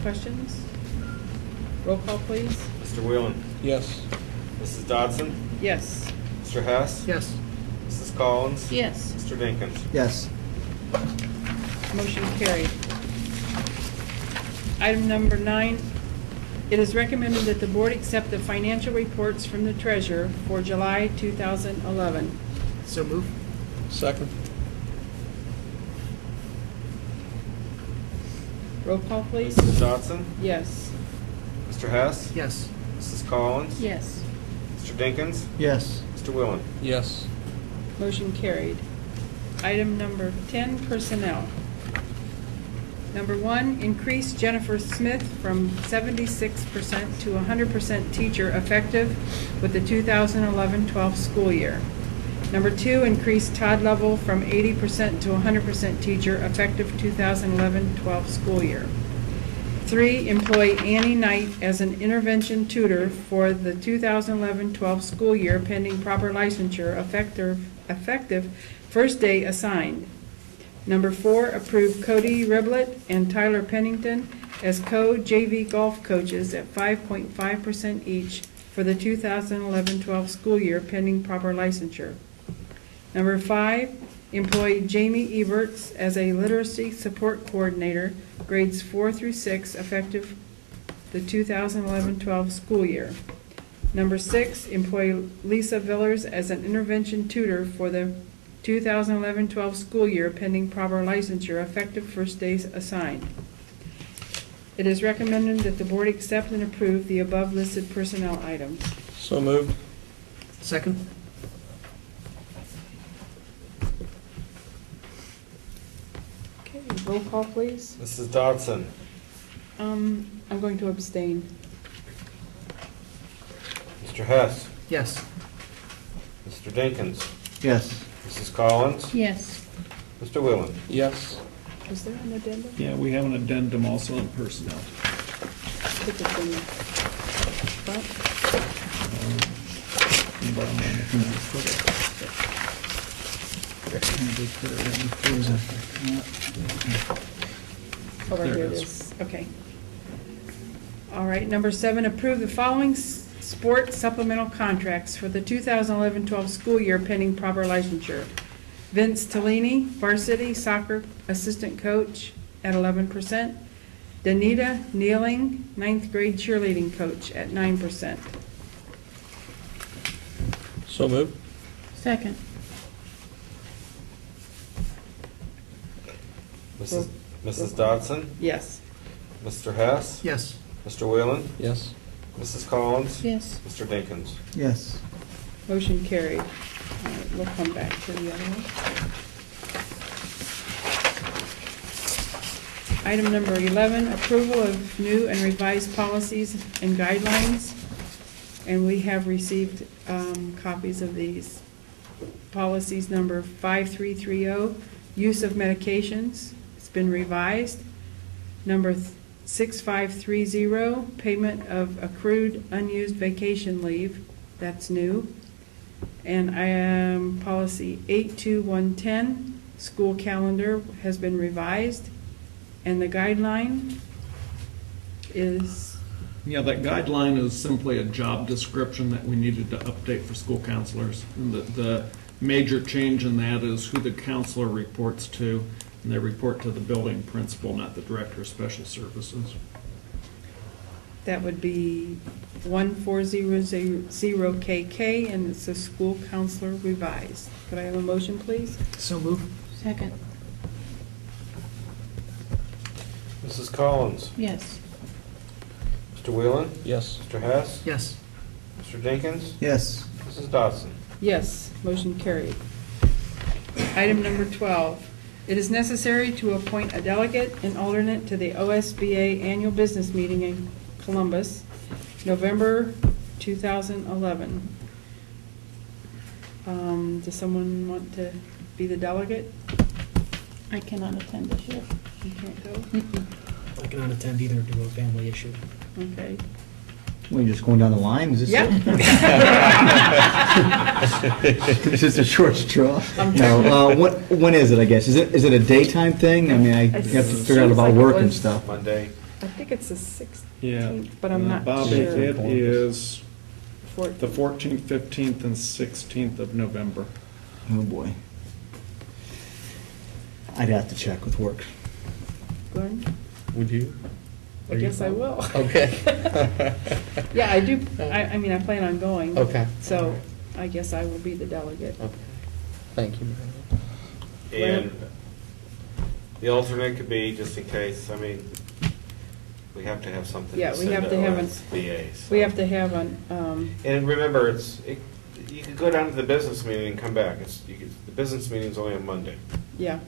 Questions? Roll call, please. Mr. Whelan. Yes. Mrs. Dodson. Yes. Mr. Hess. Yes. Mrs. Collins. Yes. Mr. Dinkins. Yes. Motion carried. Item number 9, it is recommended that the board accept the financial reports from the treasurer for July 2011. So move. Second. Roll call, please. Mrs. Dodson. Yes. Mr. Hess. Yes. Mrs. Collins. Yes. Mr. Dinkins. Yes. Mr. Whelan. Yes. Motion carried. Item number 10, personnel. Number 1, increase Jennifer Smith from 76% to 100% teacher effective with the 2011-12 school year. Number 2, increase Todd Lovell from 80% to 100% teacher effective 2011-12 school year. 3, employ Annie Knight as an intervention tutor for the 2011-12 school year pending proper licensure effective first day assigned. Number 4, approve Cody Riblett and Tyler Pennington as co-JV golf coaches at 5.5% each for the 2011-12 school year pending proper licensure. Number 5, employ Jamie Eberts as a literacy support coordinator, grades 4 through 6, effective the 2011-12 school year. Number 6, employ Lisa Villers as an intervention tutor for the 2011-12 school year pending proper licensure, effective first days assigned. It is recommended that the board accept and approve the above listed personnel items. So moved. Second? Okay, roll call, please. Mrs. Dodson. I'm going to abstain. Mr. Hess. Yes. Mr. Dinkins. Yes. Mrs. Collins. Yes. Mr. Whelan. Yes. Is there an addendum? Yeah, we have an addendum also on personnel. Put this in the front. Oh, right here it is. Okay. All right, number 7, approve the following sport supplemental contracts for the 2011-12 school year pending proper licensure. Vince Tellini, varsity soccer assistant coach at 11%. Danita Nealing, 9th grade cheerleading coach at 9%. So moved. Second. Mrs. Dodson. Yes. Mr. Hess. Yes. Mr. Whelan. Yes. Mrs. Collins. Yes. Mr. Dinkins. Yes. Motion carried. All right, we'll come back to the other one. Item number 11, approval of new and revised policies and guidelines. And we have received copies of these. Policies number 5330, use of medications. It's been revised. Number 6530, payment of accrued unused vacation leave. That's new. And policy 82110, school calendar, has been revised. And the guideline is, Yeah, that guideline is simply a job description that we needed to update for school counselors. And the major change in that is who the counselor reports to, and they report to the building principal, not the director of special services. that would be 14000KK, and it's a school counselor revised. Could I have a motion, please? So move. Second. Mrs. Collins. Yes. Mr. Whelan. Yes. Mr. Hess. Yes. Mr. Dinkins. Yes. Mrs. Dodson. Yes, motion carried. Item number 12, it is necessary to appoint a delegate and alternate to the OSBA annual business meeting in Columbus, November 2011. Does someone want to be the delegate? I cannot attend this year. You can't go? I cannot attend either due to a family issue. Okay. We're just going down the line, is this Yep. it? Is this a short straw? I'm No, when is it, I guess? Is it a daytime thing? I mean, you have to figure out about work and stuff. Monday. I think it's the 16th, Yeah. but I'm not Bobby, sure. it is For- the 14th, 15th, and 16th of November. Oh, boy. I'd have to check with work. Glenn? Would you? I guess I will. Okay. Yeah, I do, I mean, I plan on going. Okay. So I guess I will be the delegate. Okay. Thank you. And the alternate could be, just in case, I mean, we have to have something Yeah, to we send have to to have an, OSBA. we have to have an, And remember, you could go down to the business meeting and come back. The business meeting's only on Monday. yeah.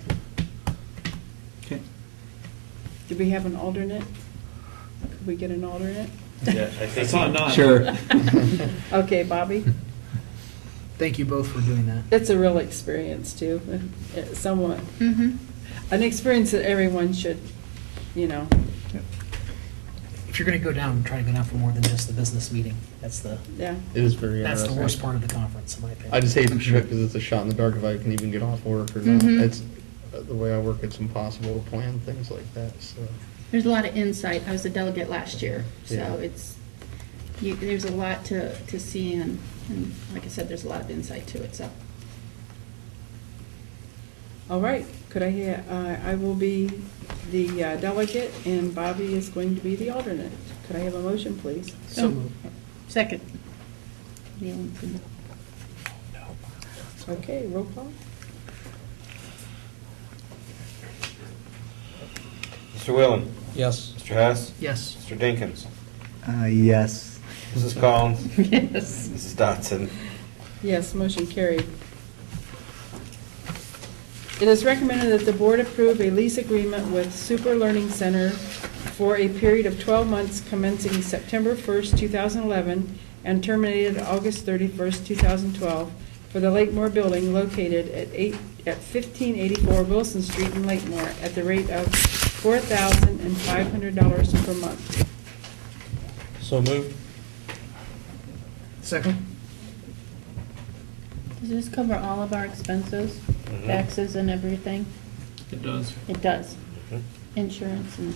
Okay. Do we have an alternate? Could we get an alternate? Yeah, I think. It's on nine. Sure. Okay, Bobby? Thank you both for doing that. It's a real experience too, somewhat. An experience that everyone should, you know. If you're gonna go down, try to go down for more than just the business meeting. That's the, Yeah. It is very that's interesting. the worst part of the conference, in my opinion. I just hate to trip because it's a shot in the dark if I can even get off work or not. It's the way I work. It's impossible to plan things like that. So There's a lot of insight. I was a delegate last year, so Yeah. there's a lot to see, and like I said, there's a lot of insight to it, so. All right, could I will be the delegate and Bobby is going to be the alternate. Could I have a motion, please? So moved. Second. Okay, roll call? Mr. Whelan. yes. Mr. Hess. Yes. Mr. Dinkins. Yes. Mrs. Collins. Yes. Mrs. Dotson. Yes, motion carried. It is recommended that the board approve a lease agreement with Super Learning Center for a period of 12 months commencing September 1st, 2011 and terminated August 31st, 2012 for the Lakemore Building located at 1584 Wilson Street in Lakemore at the rate of $4,500 per month. So moved. Second? Does this cover all of our expenses, taxes and everything? It does. It does. Insurance and,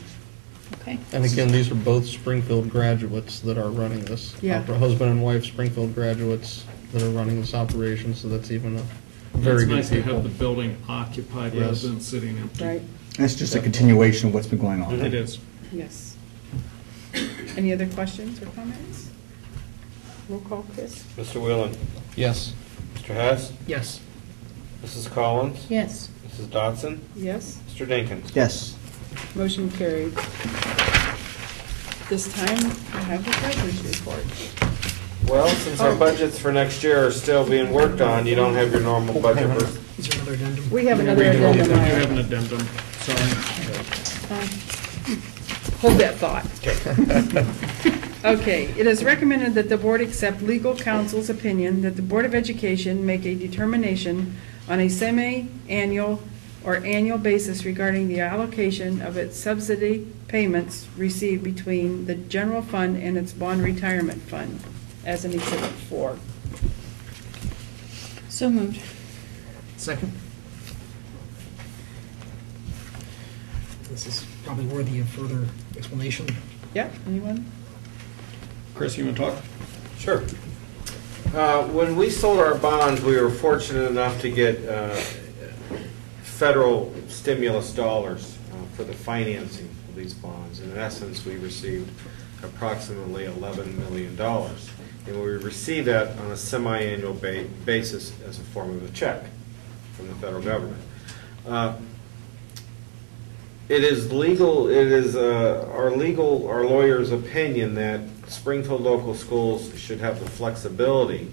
okay. And again, these are both Springfield graduates that are running this. Yeah. Husband and wife Springfield graduates that are running this operation, so that's even a very It's good nice to people. have the building occupied rather Yes. than sitting empty. Right? That's just a continuation of what's been going on. It is. Yes. Any other questions or comments? Roll call, Chris? Mr. Whelan. Yes. Mr. Hess. Yes. Mrs. Collins. Yes. Mrs. Dotson. Yes. Mr. Dinkins. Yes. Motion carried. This time, I have the treasurer's report. Well, since our budgets for next year are still being worked on, you don't have your normal budget. Is there another addendum? We have another addendum. You have an addendum, sorry. Hold that thought. Okay, it is recommended that the board accept legal counsel's opinion that the Board of Education make a determination on a semi-annual or annual basis regarding the allocation of its subsidy payments received between the general fund and its bond retirement fund, as in Exhibit 4. So moved. Second? This is probably worthy of further explanation. Yep, anyone? Chris, you want to talk? Sure. When we sold our bonds, we were fortunate enough to get federal stimulus dollars for the financing of these bonds. In essence, we received approximately $11 million. And we received that on a semi-annual basis as a form of a check from the federal government. It is legal, it is our lawyer's opinion that Springfield local schools should have the flexibility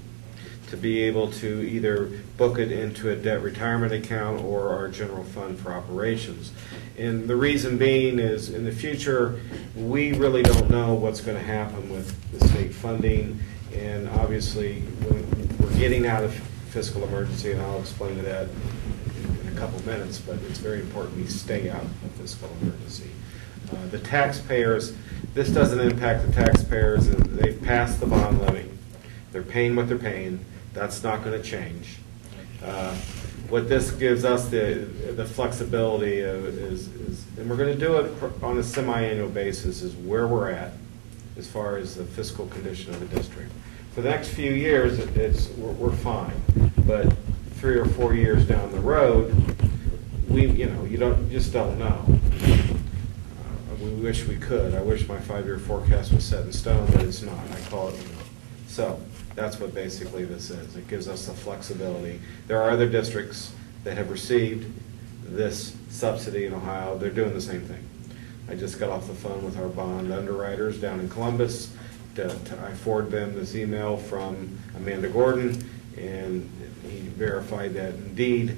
to be able to either book it into a debt retirement account or our general fund for operations. And the reason being is in the future, we really don't know what's going to happen with the state funding. And obviously, we're getting out of fiscal emergency, and I'll explain to that in a a couple minutes, but it's very important we stay out of fiscal emergency. The taxpayers, this doesn't impact the taxpayers. They've passed the bond levy. They're paying what they're paying. That's not going to change. What this gives us the flexibility is, and we're going to do it on a semi-annual basis, is where we're at as far as the fiscal condition of the district. For the next few years, we're fine, but 3 or 4 years down the road, you just don't know. We wish we could. I wish my 5-year forecast was set in stone, but it's not. I call it. So that's what basically this is. It gives us the flexibility. There are other districts that have received this subsidy in Ohio. They're doing the same thing. I just got off the phone with our bond underwriters down in Columbus. I forwarded them this email from Amanda Gordon, and he verified that indeed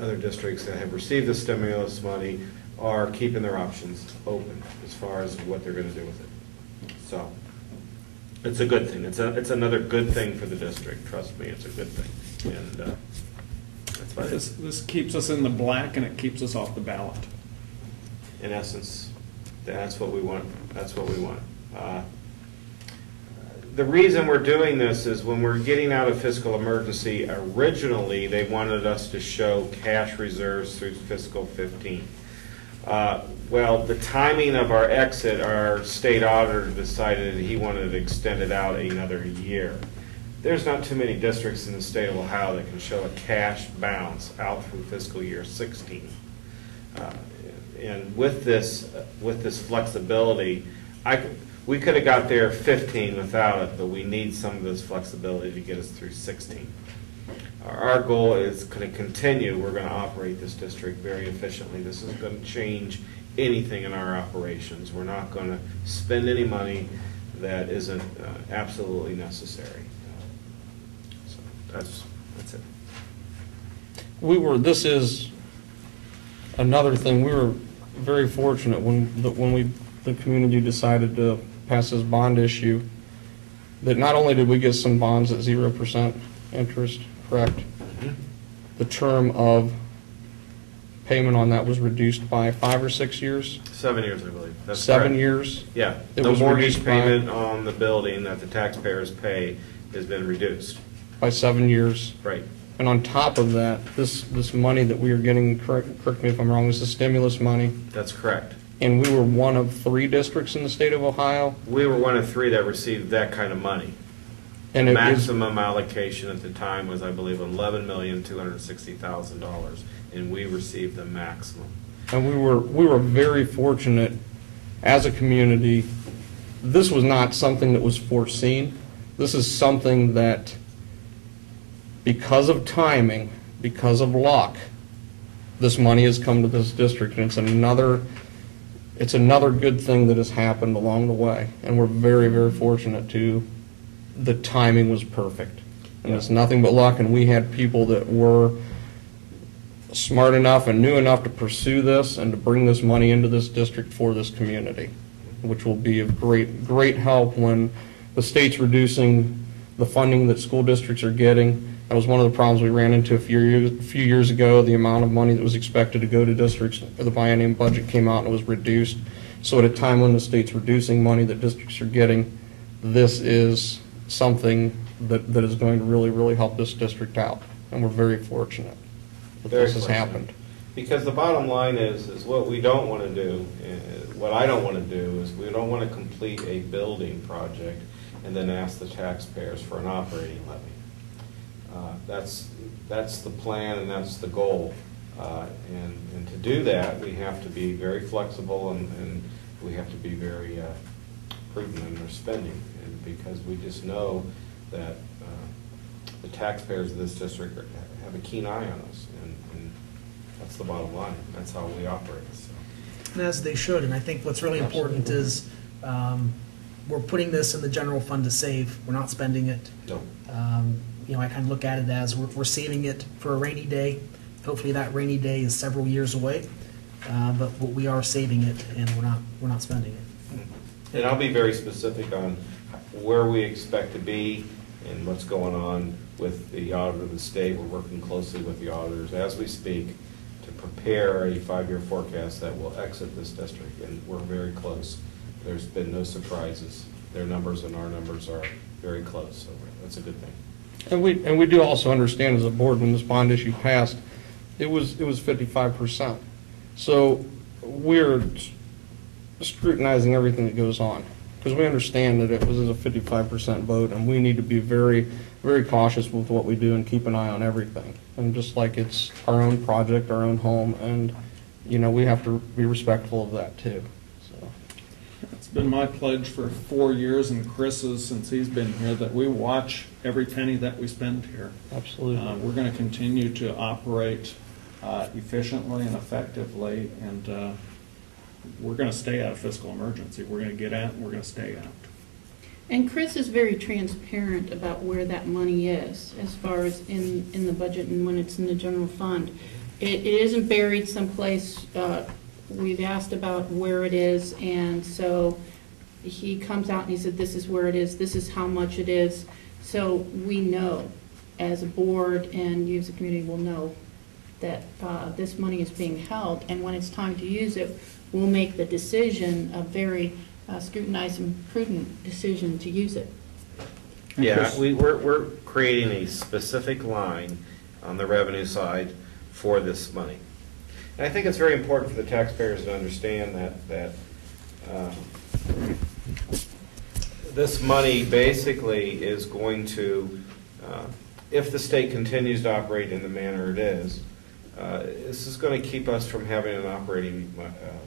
other districts that have received the stimulus money are keeping their options open as far as what they're going to do with it. So it's a good thing. It's another good thing for the district. Trust me, it's a good thing. And that's why this keeps us in the black, and it keeps us off the ballot. In essence, that's what we want. That's what we want. The reason we're doing this is when we're getting out of fiscal emergency, originally they wanted us to show cash reserves through fiscal 15. Well, the timing of our exit, our state auditor decided he wanted to extend it out another year. There's not too many districts in the state of Ohio that can show a cash balance out through fiscal year 16. And with this flexibility, we could have got there 15 without it, but we need some of this flexibility to get us through 16. Our goal is going to continue. We're going to operate this district very efficiently. This isn't going to change anything in our operations. We're not going to spend any money that isn't absolutely necessary. So that's it. This is another thing. We were very fortunate when the community decided to pass this bond issue, that not only did we get some bonds at 0% interest, correct? Mm-hmm. The term of payment on that was reduced by 5 or 6 years? 7 years, I believe. That's 7 correct. years? Yeah. It the was mortgage payment on the building that the taxpayers pay has been reduced. By 7 years? Right. And on top of that, this money that we are getting, correct me if I'm wrong, this is stimulus money. That's correct. And we were one of 3 districts in the state of Ohio? We were one of 3 that received that kind of money. And the maximum allocation at the time was, I believe, $11,260,000, and we received the maximum. And we were very fortunate as a community. This was not something that was foreseen. This is something that, because of timing, because of luck, this money has come to this district, and it's another good thing that has happened along the way. And we're very, very fortunate to. The timing was perfect, and it's nothing but luck. And we had people that were smart enough and knew enough to pursue this and to bring this money into this district for this community, which will be of great help when the state's reducing the funding that school districts are getting. That was one of the problems we ran into a few years ago. The amount of money that was expected to go to districts, the biennium budget came out and it was reduced. So at a time when the state's reducing money that districts are getting, this is something that is going to really, really help this district out. And we're very fortunate that this has happened. Because the bottom line is what we don't want to do, what I don't want to do is we don't want to complete a building project and then ask the taxpayers for an operating levy. That's the plan and that's the goal. And to do that, we have to be very flexible and we have to be very prudent in our spending. Because we just know that the taxpayers of this district have a keen eye on us, and that's the bottom line. That's how we operate. So. And as they should, and I think what's really important is we're putting this in the general fund to save. We're not spending it. No. I kind of look at it as we're saving it for a rainy day. Hopefully that rainy day is several years away, but we are saving it, and we're not spending it. And I'll be very specific on where we expect to be and what's going on with the auditor of the state. We're working closely with the auditors as we speak prepare a 5-year forecast that will exit this district, and we're very close. There's been no surprises. Their numbers and our numbers are very close, so that's a good thing. And we do also understand as a board, when this bond issue passed, it was 55%. So we're scrutinizing everything that goes on, because we understand that it was a 55% vote, and we need to be very, very cautious with what we do and keep an eye on everything. And just like it's our own project, our own home, and, you know, we have to be respectful of that too. So. It's been my pledge for 4 years, and Chris's since he's been here, that we watch every penny that we spend here. Absolutely. We're going to continue to operate efficiently and effectively, and we're going to stay out of fiscal emergency. We're going to get out, and we're going to stay out. And Chris is very transparent about where that money is, as far as in the budget and when it's in the general fund. It isn't buried someplace. We've asked about where it is, and so he comes out and he said, this is where it is, this is how much it is. So we know, as a board, and you as a community will know, that this money is being held, and when it's time to use it, we'll make the decision, a very scrutinized and prudent decision to use it. Yeah, we're creating a specific line on the revenue side for this money. And I think it's very important for the taxpayers to understand that this money basically is going to, if the state continues to operate in the manner it is, this is going to keep us from having an operating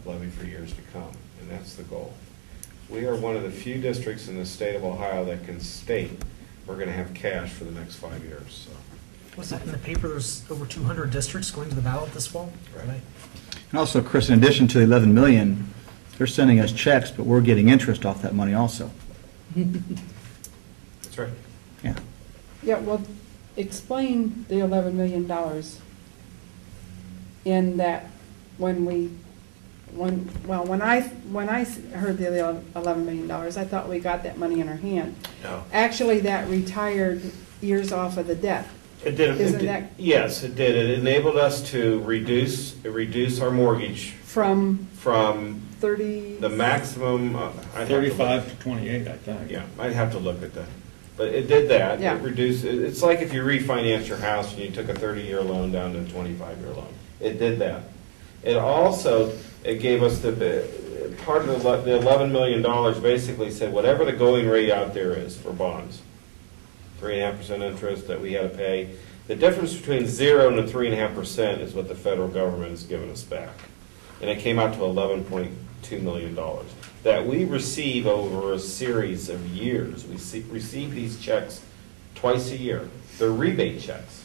levy for years to come, and that's the goal. We are one of the few districts in the state of Ohio that can state we're going to have cash for the next 5 years. So. What's that in the paper? There's over 200 districts going to the ballot this fall. Right. And also, Chris, in addition to the 11 million, they're sending us checks, but we're getting interest off that money also. That's right. Yeah. Yeah, well, explain the $11 million in that when I heard the $11 million, I thought we got that money in our hand. No. Actually, that retired years off of the debt. It did. Isn't that Yes, it did. It enabled us to reduce our mortgage from 30, the maximum. 35 to 28, I think. Yeah, I'd have to look at that. But it did that. Yeah. It reduced. It's like if you refinance your house and you took a 30-year loan down to a 25-year loan. It did that. It also gave us the part of the $11 million basically said whatever the going rate out there is for bonds, 3.5% interest that we had to pay. The difference between 0 and 3.5% is what the federal government has given us back. And it came out to $11.2 million that we receive over a series of years. We receive these checks twice a year. They're rebate checks.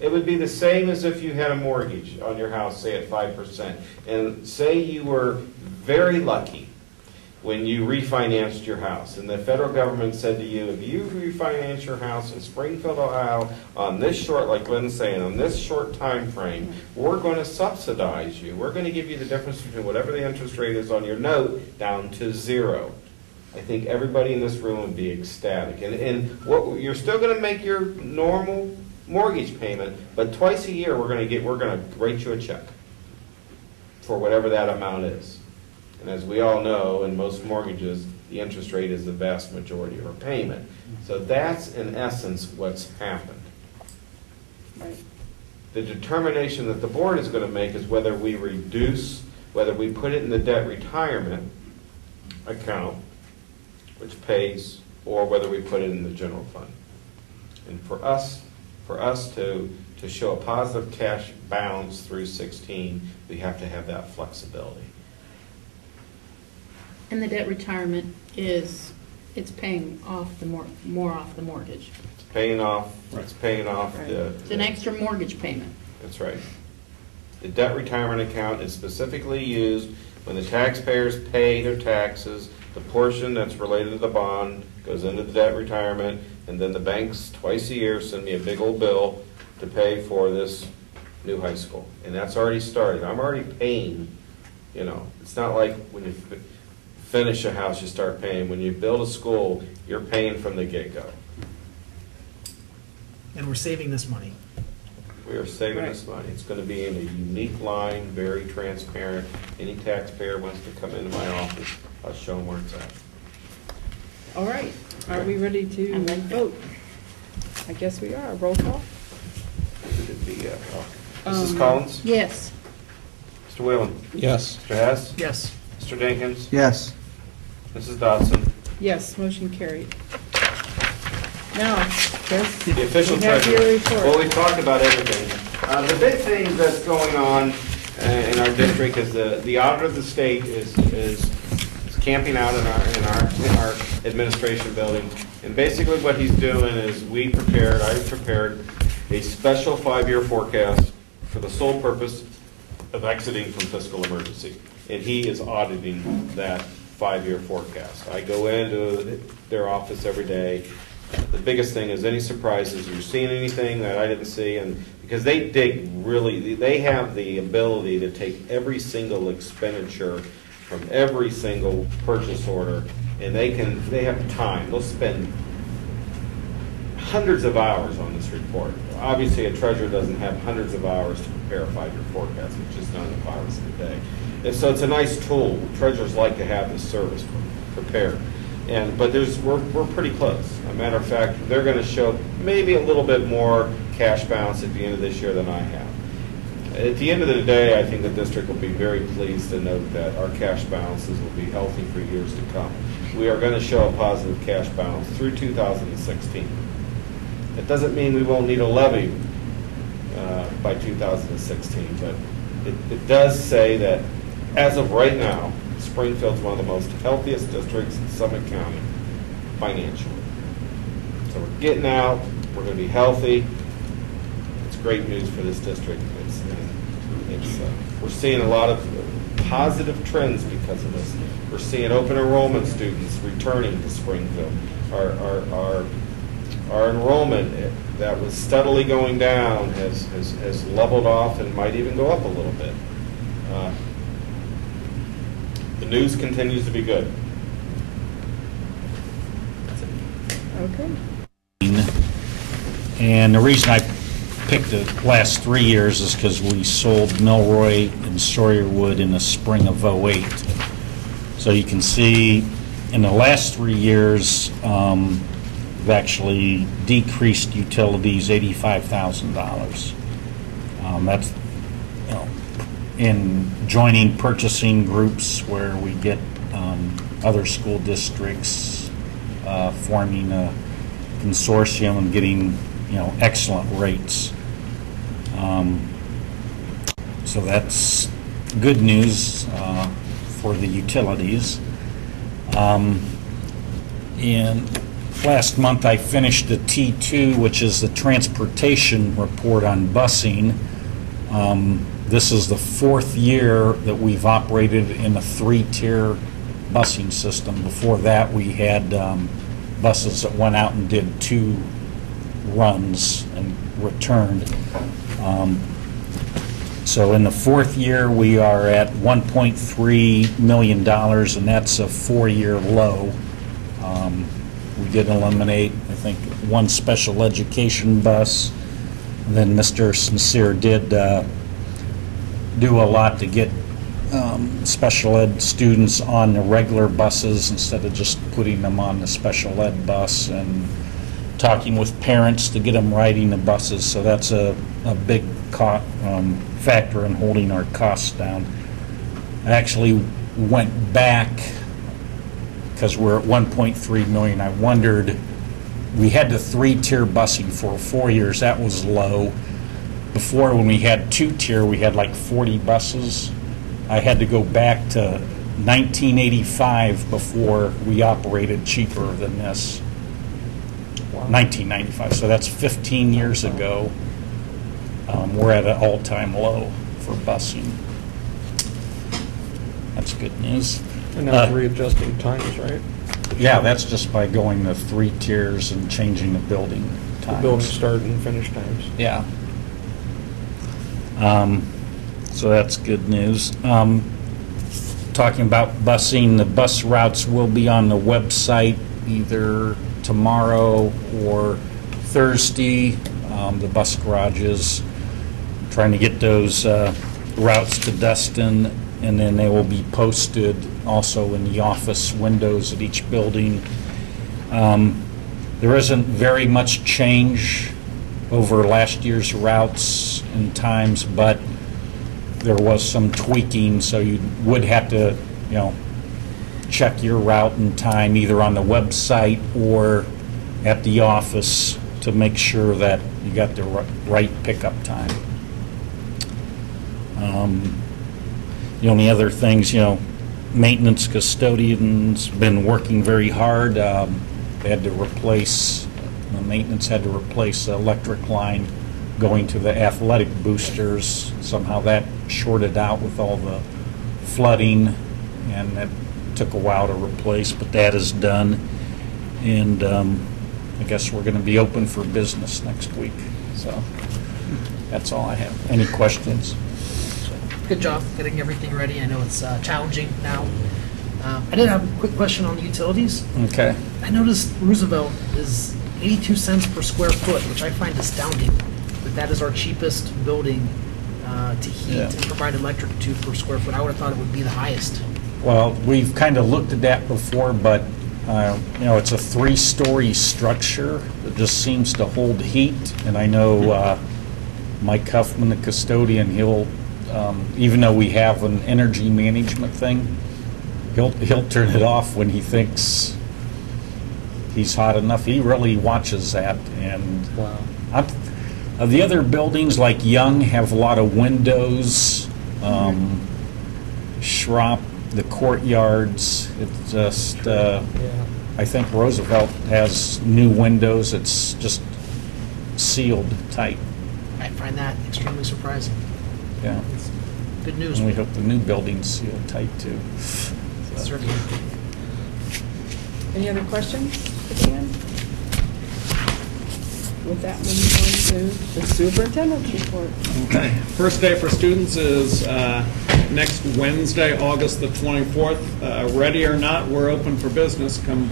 It would be the same as if you had a mortgage on your house, say at 5%. And say you were very lucky when you refinanced your house, and the federal government said to you, if you refinance your house in Springfield, Ohio, on this short, like Lynn's saying, on this short time frame, we're going to subsidize you. We're going to give you the difference between whatever the interest rate is on your note down to 0. I think everybody in this room would be ecstatic. And what you're still going to make your normal mortgage payment, but twice a year we're going to write you a check for whatever that amount is. And as we all know, in most mortgages, the interest rate is the vast majority of our payment. So that's, in essence, what's happened. Right. The determination that the board is going to make is whether we reduce, whether we put it in the debt retirement account, which pays, or whether we put it in the general fund. And for us to show a positive cash balance through 16, we have to have that flexibility. And the debt retirement it's paying off more off the mortgage. It's paying off. It's paying off Right. the. It's an extra mortgage payment. That's right. The debt retirement account is specifically used when the taxpayers pay their taxes. The portion that's related to the bond goes into the debt retirement, and then the banks twice a year send me a big old bill to pay for this new high school, and that's already started. I'm already paying. You know, it's not like when you finish a house, you start paying. When you build a school, you're paying from the get-go. And we're saving this money. We are saving Right. us money. It's going to be in a unique line, very transparent. Any taxpayer wants to come into my office, I'll show them where it's at. All right, are we ready to vote? I guess we are. Roll call? Mrs. Collins? Yes. Mr. Whalen? Yes. Mr. Hess? Yes. Mr. Dinkins? Yes. Mrs. Dodson? Yes, motion carried. Now, Chris, The official we have your treasurer. report. Well, we've talked about everything. The big thing that's going on in our district is the auditor of the state is camping out in our administration building. And basically what he's doing is I prepared a special 5-year forecast for the sole purpose of exiting from fiscal emergency. And he is auditing that 5-year forecast. I go into their office every day. The biggest thing is any surprises, you're seeing anything that I didn't see, and because they have the ability to take every single expenditure from every single purchase order, and they have time. They'll spend hundreds of hours on this report. Obviously, a treasurer doesn't have hundreds of hours to prepare a 5-year forecast, it's just done in 5 hours a day. And so it's a nice tool. Treasurers like to have this service prepared. But we're pretty close. As a matter of fact, they're going to show maybe a little bit more cash balance at the end of this year than I have. At the end of the day, I think the district will be very pleased to note that our cash balances will be healthy for years to come. We are going to show a positive cash balance through 2016. It doesn't mean we won't need a levy by 2016, but it does say that as of right now, Springfield's one of the most healthiest districts in Summit County financially. So we're getting out, we're going to be healthy. It's great news for this district. We're seeing a lot of positive trends because of this. We're seeing open enrollment students returning to Springfield. Our enrollment that was steadily going down has leveled off and might even go up a little bit. The news continues to be good. Okay. And the reason I picked the last 3 years is because we sold Milroy and Sawyerwood in the spring of '08. So you can see in the last 3 years, we've actually decreased utilities $85,000. That's in joining purchasing groups where we get other school districts forming a consortium and getting excellent rates. So that's good news for the utilities. And last month I finished the T2, which is the transportation report on busing. This is the 4th year that we've operated in a 3-tier busing system. Before that, we had buses that went out and did 2 runs and returned. So in the 4th year, we are at $1.3 million, and that's a 4-year low. We did eliminate, I think, 1 special education bus. And then Mr. Sincere did do a lot to get special ed students on the regular buses instead of just putting them on the special ed bus, and talking with parents to get them riding the buses. So that's a big factor in holding our costs down. I actually went back, because we're at 1.3 million. I wondered, we had the 3-tier busing for 4 years. That was low. Before, when we had 2-tier, we had like 40 buses. I had to go back to 1985 before we operated cheaper than this. 1995, so that's 15 years ago. We're at an all-time low for busing. That's good news. And now readjusting times, right? Yeah, that's just by going to 3 tiers and changing the building times. The building start and finish times. Yeah. So that's good news. Talking about busing, the bus routes will be on the website either tomorrow or Thursday. The bus garages trying to get those routes to Destin, and then they will be posted also in the office windows at each building. There isn't very much change over last year's routes and times, but there was some tweaking, so you would have to, you know, check your route and time either on the website or at the office to make sure that you got the right pickup time. The only other things, you know, maintenance custodians been working very hard. They had to replace, the maintenance had to replace the electric line going to the athletic boosters. Somehow that shorted out with all the flooding, and that took a while to replace, but that is done. And I guess we're going to be open for business next week. So that's all I have. Any questions? Good job getting everything ready. I know it's challenging now. I did have a quick question on the utilities. Okay. I noticed Roosevelt is 82 cents per square foot, which I find astounding. That is our cheapest building to heat and provide electric to per square foot. I would have thought it would be the highest. Well, we've kind of looked at that before, but you know, it's a 3-story structure that just seems to hold heat. And I know Mike Huffman, the custodian, he'll even though we have an energy management thing, he'll turn it off when he thinks he's hot enough. He really watches that. And wow. The other buildings like Young have a lot of windows. Schropp, the courtyards, it's just, I think Roosevelt has new windows. It's just sealed tight. I find that extremely surprising. Yeah. Good news. And we hope the new building's sealed tight too. Certainly. Any other questions for Dan? With that, we'll move on to the superintendent's report. Okay. First day for students is next Wednesday, August the 24th. Ready or not, we're open for business come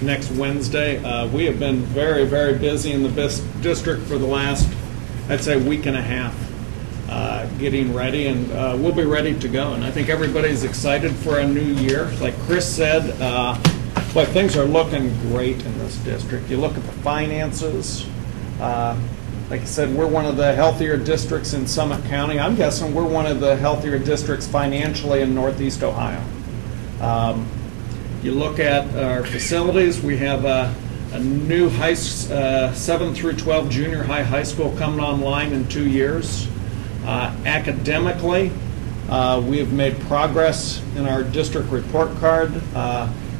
next Wednesday. We have been very, very busy in the district for the last, I'd say, week and a half. Getting ready, and we'll be ready to go. And I think everybody's excited for a new year. Like Chris said, but things are looking great in this district. You look at the finances. Like I said, we're one of the healthier districts in Summit County. I'm guessing we're one of the healthier districts financially in Northeast Ohio. You look at our facilities. We have a new 7 through 12 junior high school coming online in 2 years. Academically, we have made progress in our district report card.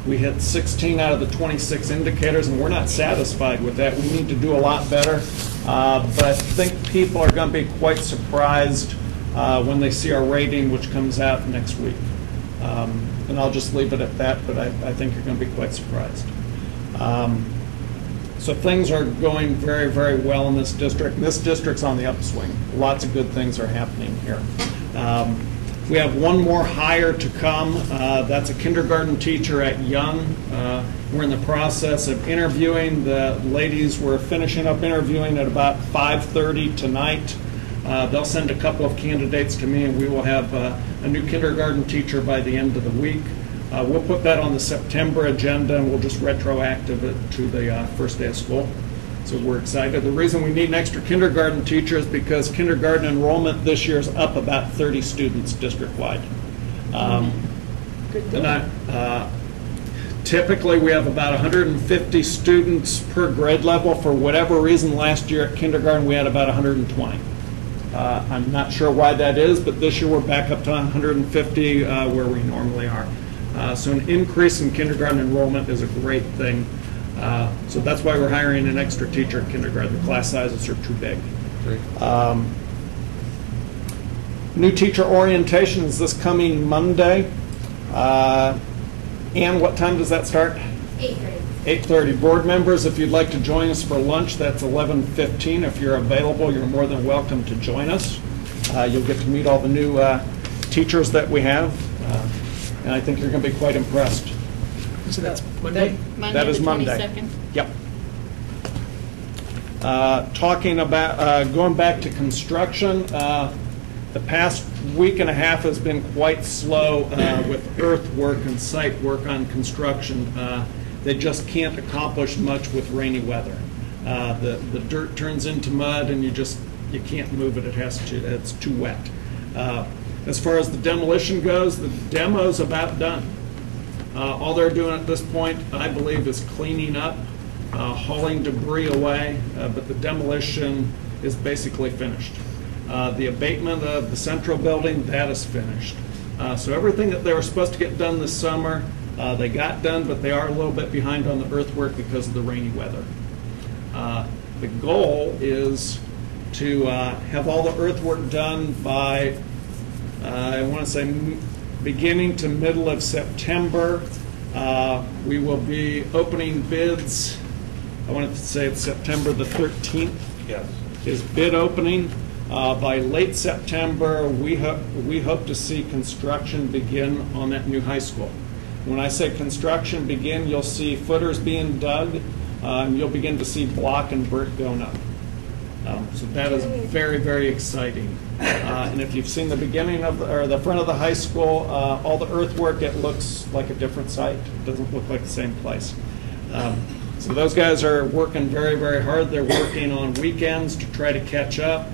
We hit 16 out of the 26 indicators, and we're not satisfied with that. We need to do a lot better, but I think people are going to be quite surprised when they see our rating, which comes out next week. And I'll just leave it at that, but I think you're going to be quite surprised. So things are going very, very well in this district. This district's on the upswing. Lots of good things are happening here. We have one more hire to come. That's a kindergarten teacher at Young. We're in the process of interviewing. The ladies were finishing up interviewing at about 5:30 tonight. They'll send a couple of candidates to me, and we will have a new kindergarten teacher by the end of the week. We'll put that on the September agenda, and we'll just retroactive it to the first day of school. So we're excited. The reason we need an extra kindergarten teacher is because kindergarten enrollment this year is up about 30 students district-wide. Typically, we have about 150 students per grade level. For whatever reason, last year at kindergarten, we had about 120. I'm not sure why that is, but this year we're back up to 150 where we normally are. So an increase in kindergarten enrollment is a great thing. So that's why we're hiring an extra teacher in kindergarten. The class sizes are too big. New teacher orientation is this coming Monday. Ann, what time does that start? 8:30. 8:30. Board members, if you'd like to join us for lunch, that's 11:15. If you're available, you're more than welcome to join us. You'll get to meet all the new teachers that we have. And I think you're going to be quite impressed. So that's Monday? That is Monday. 22nd? Yep. Talking about, going back to construction, the past week and a half has been quite slow with earthwork and site work on construction. They just can't accomplish much with rainy weather. The dirt turns into mud and you can't move it. It's too wet. As far as the demolition goes, the demo's about done. All they're doing at this point, I believe, is cleaning up, hauling debris away, but the demolition is basically finished. The abatement of the central building, that is finished. So everything that they were supposed to get done this summer, they got done, but they are a little bit behind on the earthwork because of the rainy weather. The goal is to have all the earthwork done by, I want to say, beginning to middle of September. We will be opening bids, I want to say it's September the 13th. Yes. Is bid opening. By late September, we hope to see construction begin on that new high school. When I say construction begin, you'll see footers being dug, and you'll begin to see block and brick going up. So that is very, very exciting. And if you've seen the beginning of or the front of the high school, all the earthwork, it looks like a different site. It doesn't look like the same place. So those guys are working very, very hard. They're working on weekends to try to catch up.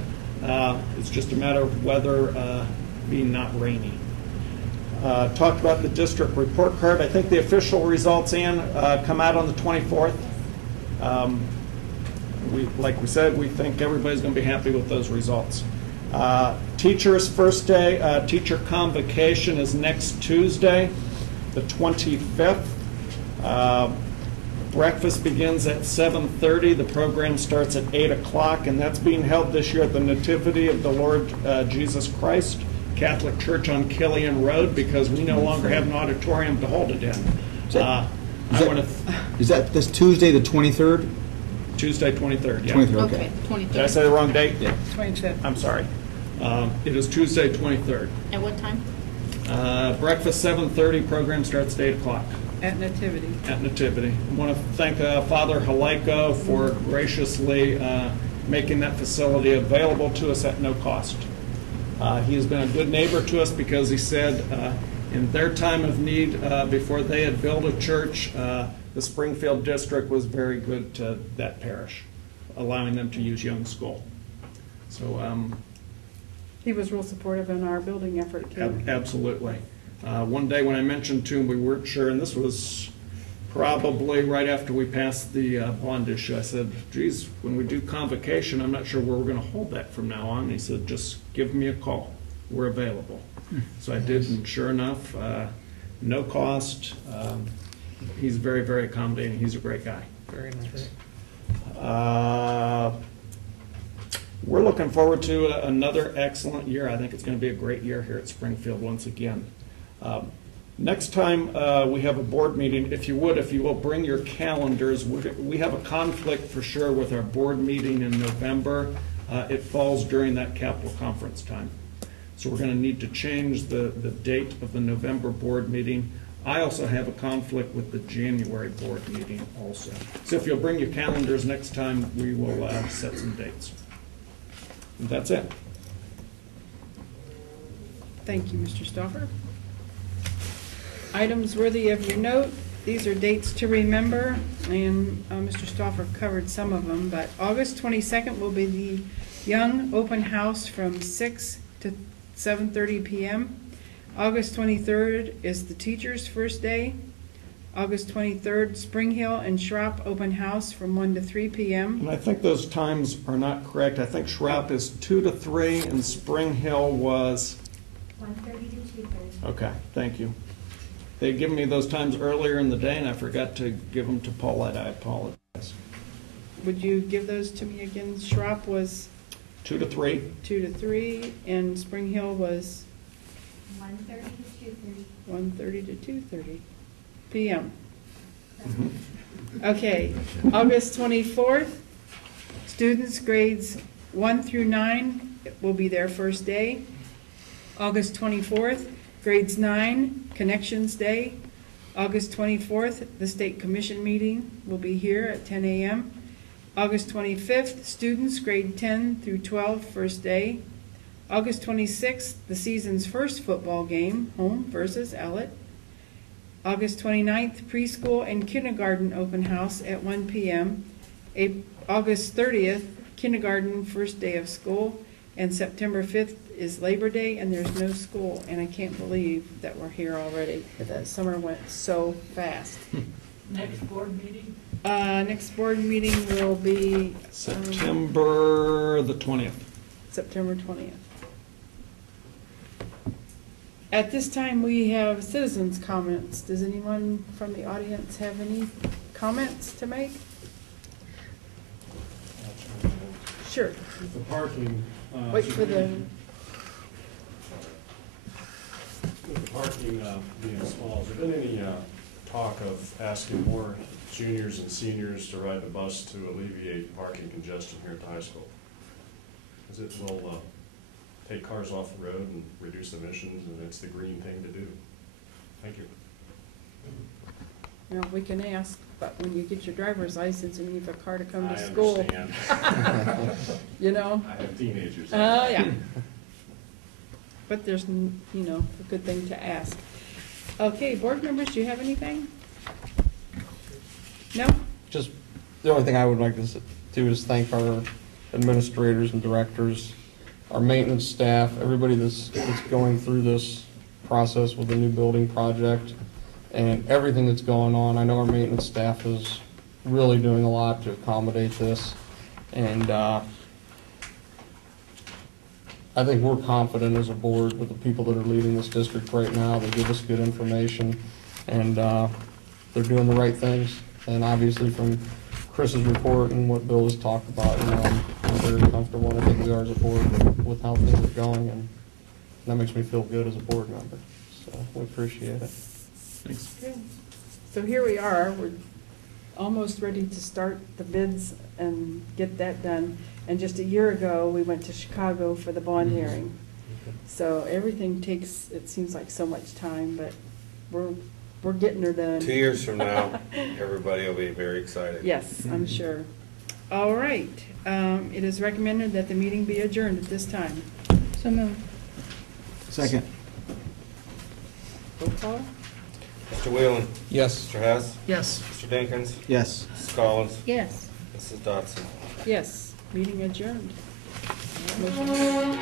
It's just a matter of weather being not rainy. Talked about the district report card. I think the official results, Ann, come out on the 24th. Like we said, we think everybody's going to be happy with those results. Teachers' first day, teacher convocation is next Tuesday, the 25th. Breakfast begins at 7:30. The program starts at 8 o'clock, and that's being held this year at the Nativity of the Lord Jesus Christ Catholic Church on Killian Road, because we no longer have an auditorium to hold it in. Is that this Tuesday, the 23rd? Tuesday, 23rd, yeah. 23rd, okay. 23rd. Did I say the wrong date? Yeah. 25th. I'm sorry. It is Tuesday, 23rd. At what time? Breakfast 7:30, program starts at 8 o'clock. At Nativity. At Nativity. I want to thank Father Halayko for graciously making that facility available to us at no cost. He has been a good neighbor to us because he said in their time of need, before they had built a church, the Springfield district was very good to that parish, allowing them to use Young School. So He was real supportive in our building effort, too. Absolutely. One day when I mentioned to him we weren't sure, and this was probably right after we passed the bond issue, I said, geez, when we do convocation, I'm not sure where we're going to hold that from now on. He said, just give me a call. We're available. So I did, and sure enough, no cost. He's very, very accommodating. He's a great guy. Very nice. We're looking forward to another excellent year. I think it's going to be a great year here at Springfield once again. Next time we have a board meeting, if you will bring your calendars. We have a conflict for sure with our board meeting in November. It falls during that capital conference time. So we're going to need to change the date of the November board meeting. I also have a conflict with the January board meeting also. So if you'll bring your calendars next time, we will set some dates. And that's it. Thank you, Mr. Stauffer. Items worthy of your note. These are dates to remember, and Mr. Stauffer covered some of them, but August 22nd will be the Young Open House from 6 to 7:30 p.m. August 23rd is the Teachers' First Day. August 23rd, Spring Hill and Schropp Open House from 1 to 3 p.m. And I think those times are not correct. I think Schropp is 2 to 3 and Spring Hill was 1:30 to 2:30. Okay, thank you. They had given me those times earlier in the day, and I forgot to give them to Paulette. I apologize. Would you give those to me again? Schropp was 2 to 3. 2 to 3, and Spring Hill was 1:30 to 2:30. 1:30 to 2:30 p.m. Okay, August 24th, students grades 1 through 9 will be their first day. August 24th, grades 9, Connections Day. August 24th, the State Commission meeting will be here at 10 a.m. August 25th, students grade 10 through 12, first day. August 26th, the season's first football game, home versus Ellett. August 29th, preschool and kindergarten open house at 1 p.m. August 30th, kindergarten first day of school. And September 5th is Labor Day, and there's no school. And I can't believe that we're here already. That summer went so fast. Next board meeting? Next board meeting will be September the 20th. September 20th. At this time, we have citizens' comments. Does anyone from the audience have any comments to make? Sure. The parking. Wait for the. With the parking being small, has there been any talk of asking more juniors and seniors to ride the bus to alleviate parking congestion here at the high school? Because it will take cars off the road and reduce emissions, and it's the green thing to do. Thank you. You know, we can ask, but when you get your driver's license and you have a car to come to I school. understand. You know? I have teenagers. Oh, yeah. But there's, you know, a good thing to ask. Okay, board members, do you have anything? No? Just, the only thing I would like to do is thank our administrators and directors, our maintenance staff, everybody that's going through this process with the new building project and everything that's going on. I know our maintenance staff is really doing a lot to accommodate this, and I think we're confident as a board with the people that are leading this district right now. They give us good information, and they're doing the right things. And obviously from Chris's report and what Bill has talked about, you know, I'm very comfortable, and I think we are as a board with how things are going, and that makes me feel good as a board member. So we appreciate it. Thanks. Good. So here we are, we're almost ready to start the bids and get that done. And just a year ago, we went to Chicago for the bond hearing. So everything takes, it seems like so much time, but we're getting her done. 2 years from now, everybody will be very excited. Yes, I'm sure. All right, it is recommended that the meeting be adjourned at this time. So moved. Second. Roll call? Mr. Whelan? Yes. Mr. Hess? Yes. Mr. Dinkins? Yes. Mrs. Collins? Yes. Mrs. Dotson? Yes, meeting adjourned. Motion.